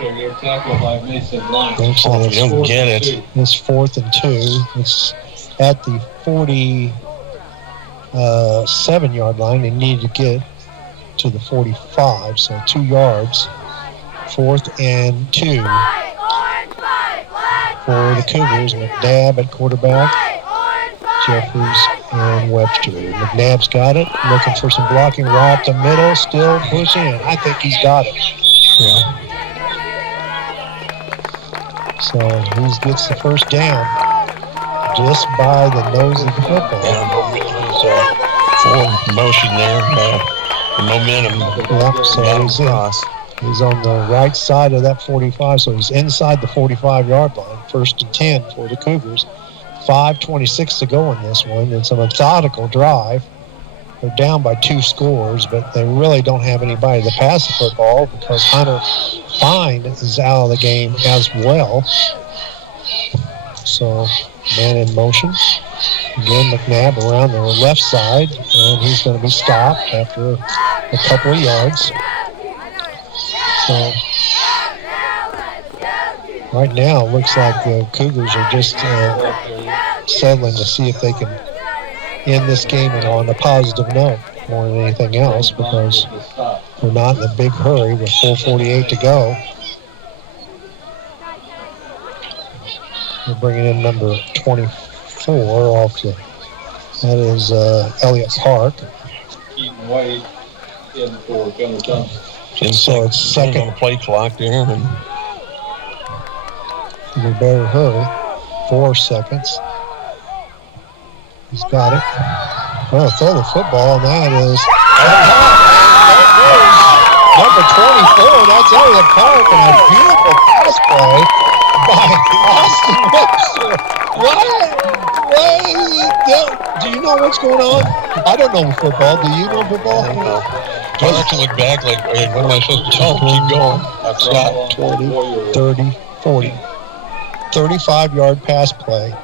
Your tackle by Mason Line. you don't get it. It's 4th and 2. It's at the 47-yard line. They need to get to the 45, so 2 yards. 4th and 2 for the Cougars. McNabb at quarterback. Jeffers and Webster. McNabb's got it, looking for some blocking right up the middle, still pushing it. I think he's got it. Yeah. So he gets the first down just by the nose of the football. Yeah, forward motion there, the momentum. Yep, so he's on the right side of that 45, so he's inside the 45-yard line. 1st and 10 for the Cougars. 5:26 to go in this one. It's a methodical drive. They're down by 2 scores, but they really don't have anybody to pass the football because Hunter Fine is out of the game as well. So, man in motion. Again, McNabb around the left side, and he's going to be stopped after a couple of yards. So, right now, it looks like the Cougars are just settling to see if they can end this game on a positive note more than anything else, because we're not in a big hurry with 4:48 to go. We're bringing in number 24 off the. That is Elliott Park. Keaton White in for Gunnar Thompson. And so it's second on the play clock there. And we better hurry. 4 seconds. He's got it. Well, throw the football, and that is number 24. That's Elliott Park, and a beautiful pass play by Austin Webster. Do you know what's going on? I don't know football. Do you know football? I don't know. Do I have to look back like, hey, what am I supposed to tell him? Keep going. That's not 20, 30, 40. 35-yard pass play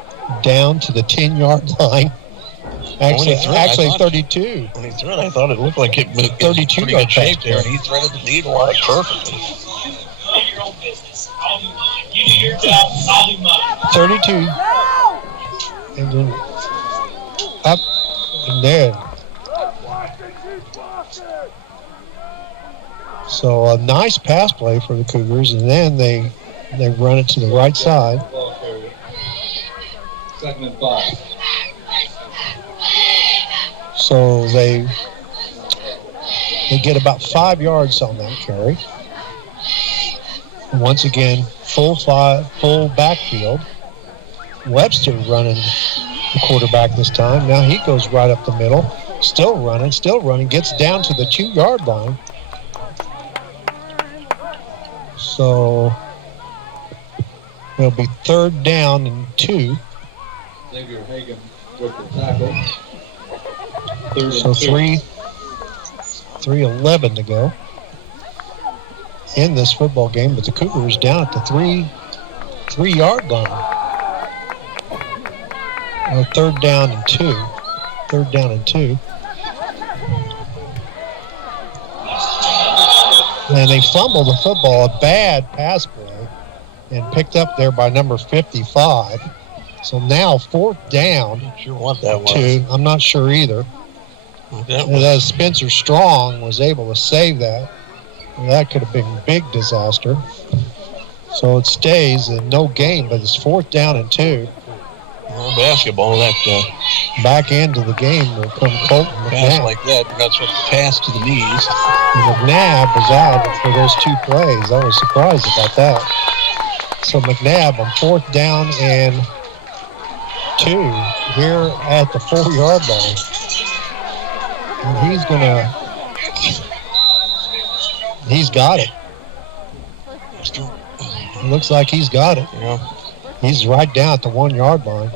down to the 10-yard line. Actually 32. When he threw it, I thought it looked like it was 32-yard shape there, and he threaded the needle on it perfectly. Do your own business. I'll do mine. You do your job. I'll do mine. 32. And then up and there. So a nice pass play for the Cougars, and then they run it to the right side. 2nd and 5. So they get about 5 yards on that carry. And once again, full backfield. Webster running the quarterback this time. Now he goes right up the middle. Still running. Gets down to the 2-yard line. So it'll be 3rd down and 2. Xavier Hagan with the tackle. So 3:11 to go in this football game, but the Cougars down at the 3-yard line. 3rd down and 2. 3rd down and 2. And they fumbled the football, a bad pass play, and picked up there by number 55. So now 4th down. Not sure what that was. 2. I'm not sure either. Spencer Strong was able to save that. That could have been a big disaster. So it stays in no gain, but it's 4th down and 2. Well, basketball, that back into the game will come Colton pass McNabb. like that, you're not supposed to pass to the knees. And McNabb was out for those 2 plays. I was surprised about that. So McNabb on 4th down and 2 here at the 4-yard line. And he's got it. Looks like he's got it. Yeah. He's right down at the 1-yard line.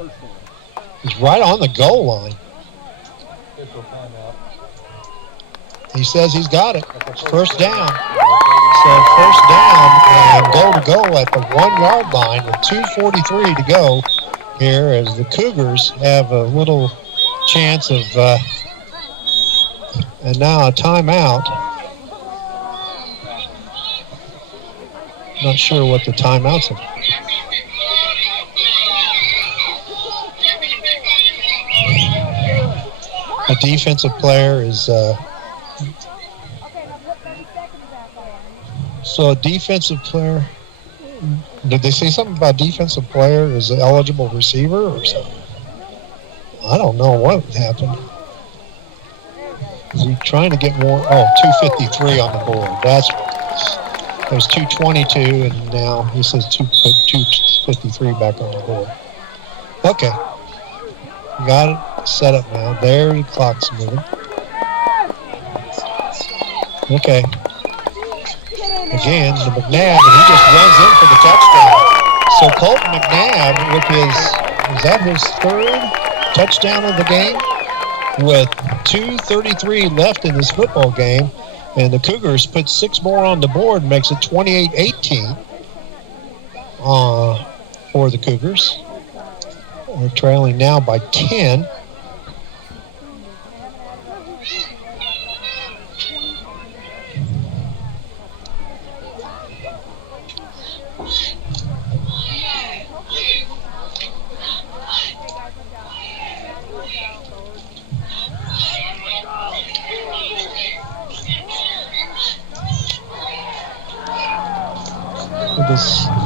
He's right on the goal line. He says he's got it. It's 1st down. So 1st down and goal to go at the 1-yard line with 2:43 to go here as the Cougars have a little chance of, and now a timeout. Not sure what the timeouts are. A defensive player is so a defensive player. Did they say something about defensive player is an eligible receiver or something? I don't know what happened. Is he trying to get more? Oh, 253 on the board. That's it was 222, and now he says 253 back on the board. Okay. Got it set up now. There, the clock's moving. Okay. Again, the McNabb, and he just runs in for the touchdown. So Colton McNabb, with is that his third touchdown of the game? With 2:33 left in this football game, and the Cougars put 6 more on the board and makes it 28-18 for the Cougars. They're trailing now by 10.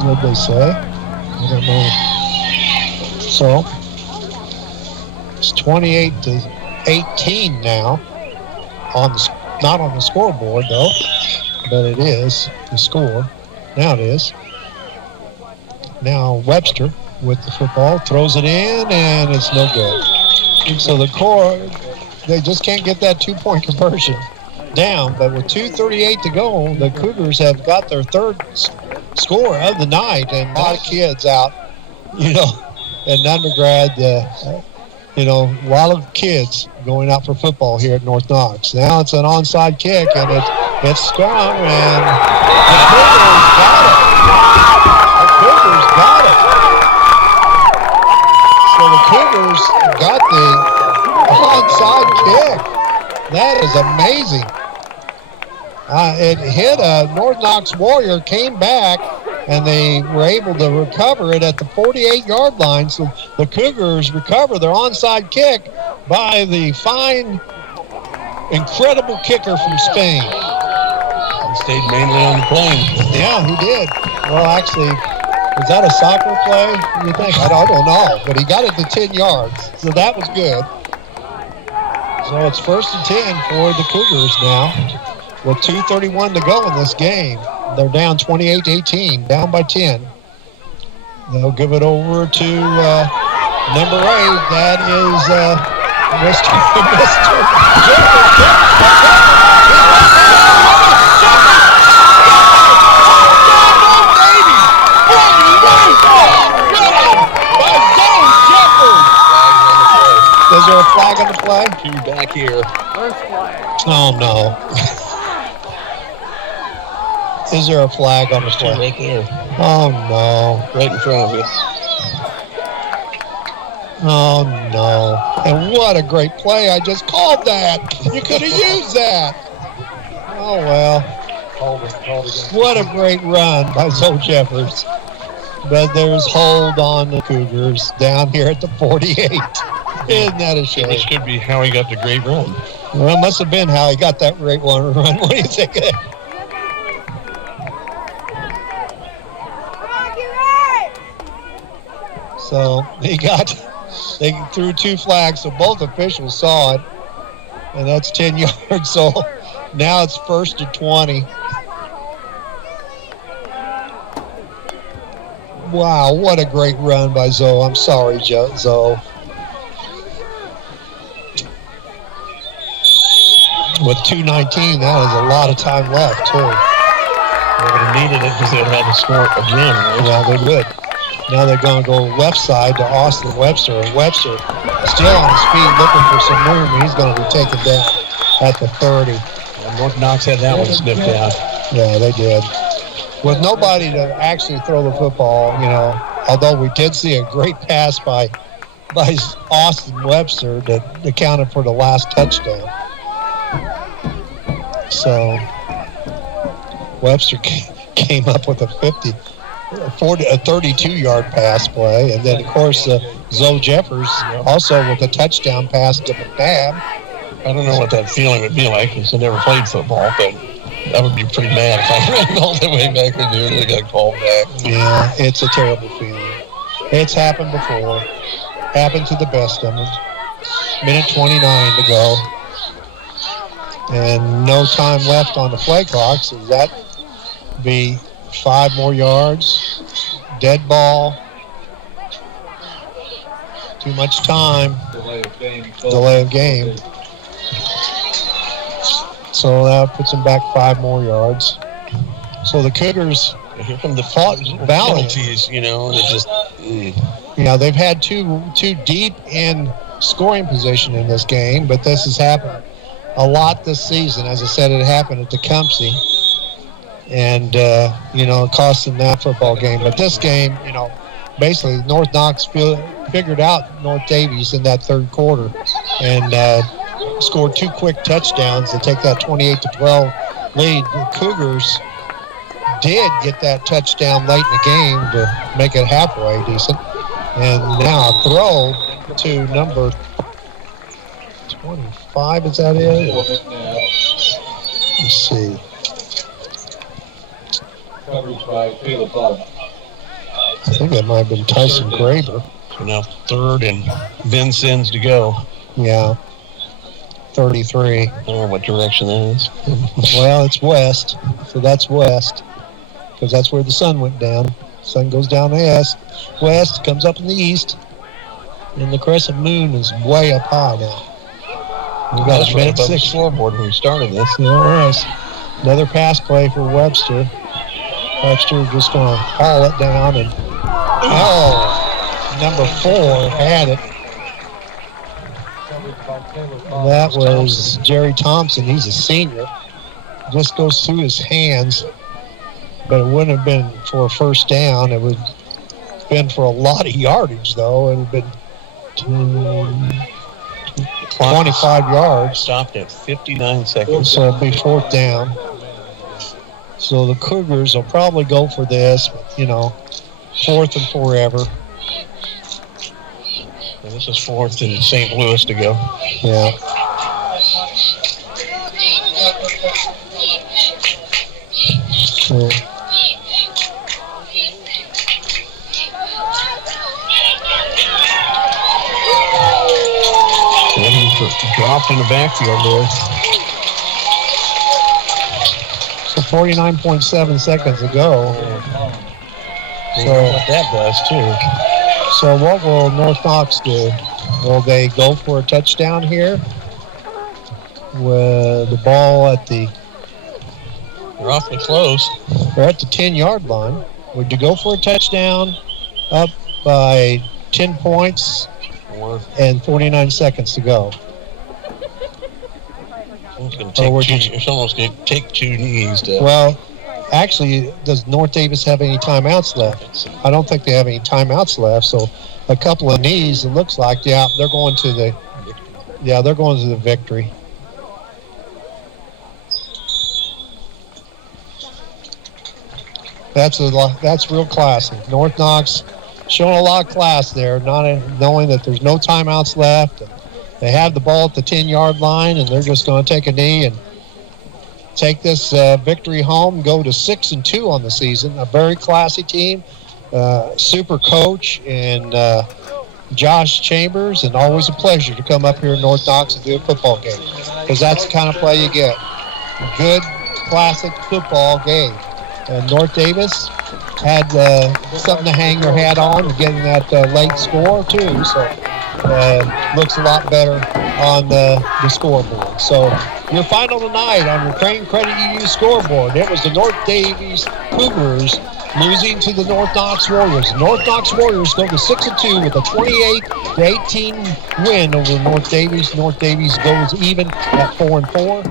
What they say? I don't know. So it's 28-18 now. Not on the scoreboard though, but it is the score. Now it is. Now Webster with the football throws it in, and it's no good. So the they just can't get that 2-point conversion down. But with 2:38 to go, the Cougars have got their third score of the night, and a lot of kids out, in undergrad, a lot of kids going out for football here at North Knox. Now it's an onside kick, and it's strong, and the Cougars got it. The Cougars got it. So the Cougars got the onside kick. That is amazing. It hit a North Knox Warrior, came back, and they were able to recover it at the 48-yard line. So the Cougars recover their onside kick by the fine, incredible kicker from Spain. He stayed mainly on the plane. Yeah, he did. Well, actually, was that a soccer play, you think? I don't know, but he got it to 10 yards, so that was good. So it's 1st and 10 for the Cougars now. With 2:31 to go in this game, they're down 28-18, down by 10. They'll give it over to number 8. That is Mr. Is there a flag on the play? 2 back here. First flag. Oh, no. Is there a flag on the play? Right there. Oh, no. Right in front of you. Oh, no. And what a great play. I just called that. You could have used that. Oh, well. What a great run by Zoe Jeffers. But there's hold on the Cougars down here at the 48. Isn't that a shame? This could be how he got the great run. Well, it must have been how he got that great one run. What do you think of that? So they threw 2 flags, so both officials saw it, and that's 10 yards. So now it's 1st and 20. Wow, what a great run by Zoe. I'm sorry, Zoe. With 2:19, that is a lot of time left, too. They would have needed it because they would have had to score again, right? Yeah, they would. Now they're going to go left side to Austin Webster. And Webster still on his feet looking for some room. He's going to be taken down at the 30. And North Knox had that one sniffed out. Yeah, they did. With nobody to actually throw the football, although we did see a great pass by Austin Webster that accounted for the last touchdown. So Webster came up with a 32-yard pass play, and then of course Zoe Jeffers also with a touchdown pass to McNabb. I don't know what that feeling would be like because I never played football, but I would be pretty mad if I ran all the way back and nearly got called back. Yeah, it's a terrible feeling. It's happened before. Happened to the best of them. Minute 29 to go. And no time left on the play clock, so that be 5 more yards. Dead ball. Too much time. Delay of game. So that puts them back 5 more yards. So the Cougars Here come the valiant. penalties, that just... Yeah, they've had two deep in scoring position in this game, but this has happened a lot this season. As I said, it happened at Tecumseh, and it cost them that football game. But this game, basically North Knox figured out North Daviess in that third quarter, and scored 2 quick touchdowns to take that 28-12 lead. The Cougars did get that touchdown late in the game to make it halfway decent. And now a throw to number 25, is that it? Let's see. I think that might have been Tyson Graber. So now 3rd and Vincennes to go. Yeah. 33. I don't know what direction that is. Well, it's west, so that's west, because that's where the sun went down. Sun goes down the west, comes up in the east, and the crescent moon is way up high now. We got That's a right minute above the 6. scoreboard when we started this. All right. Another pass play for Webster. Webster just going to haul it down, and number 4 had it. That was Jerry Thompson. He's a senior. Just goes through his hands, but it wouldn't have been for a first down. It would have been for a lot of yardage, though. It would have been 25 yards. Stopped at 59 seconds. So it'll be 4th down. So the Cougars will probably go for this, 4th and forever. And this is 4th and St. Louis to go. Yeah. So dropped in the backfield there. So 49.7 seconds to go. So what that does too. So what will North Knox do? Will they go for a touchdown here? With the ball at They're awfully close. they're at the 10-yard line. Would you go for a touchdown up by 10 points and 49 seconds to go? It's almost going to take 2 knees to... Well, actually, does North Daviess have any timeouts left? I don't think they have any timeouts left. So a couple of knees, it looks like. Yeah, they're going to the victory. That's real classy. North Knox showing a lot of class there, not knowing that there's no timeouts left. They have the ball at the 10-yard line, and they're just going to take a knee and take this victory home, go to 6-2 on the season. A very classy team, super coach, and Josh Chambers, and always a pleasure to come up here in North Knox and do a football game, because that's the kind of play you get. A good, classic football game. And North Daviess had something to hang their hat on, getting that late score too. So looks a lot better on the scoreboard. So your final tonight on your Crane Credit Union scoreboard, it was the North Daviess Cougars losing to the North Knox Warriors. The North Knox Warriors go to 6-2 with a 28-18 win over North Daviess. North Daviess goes even at 4-4.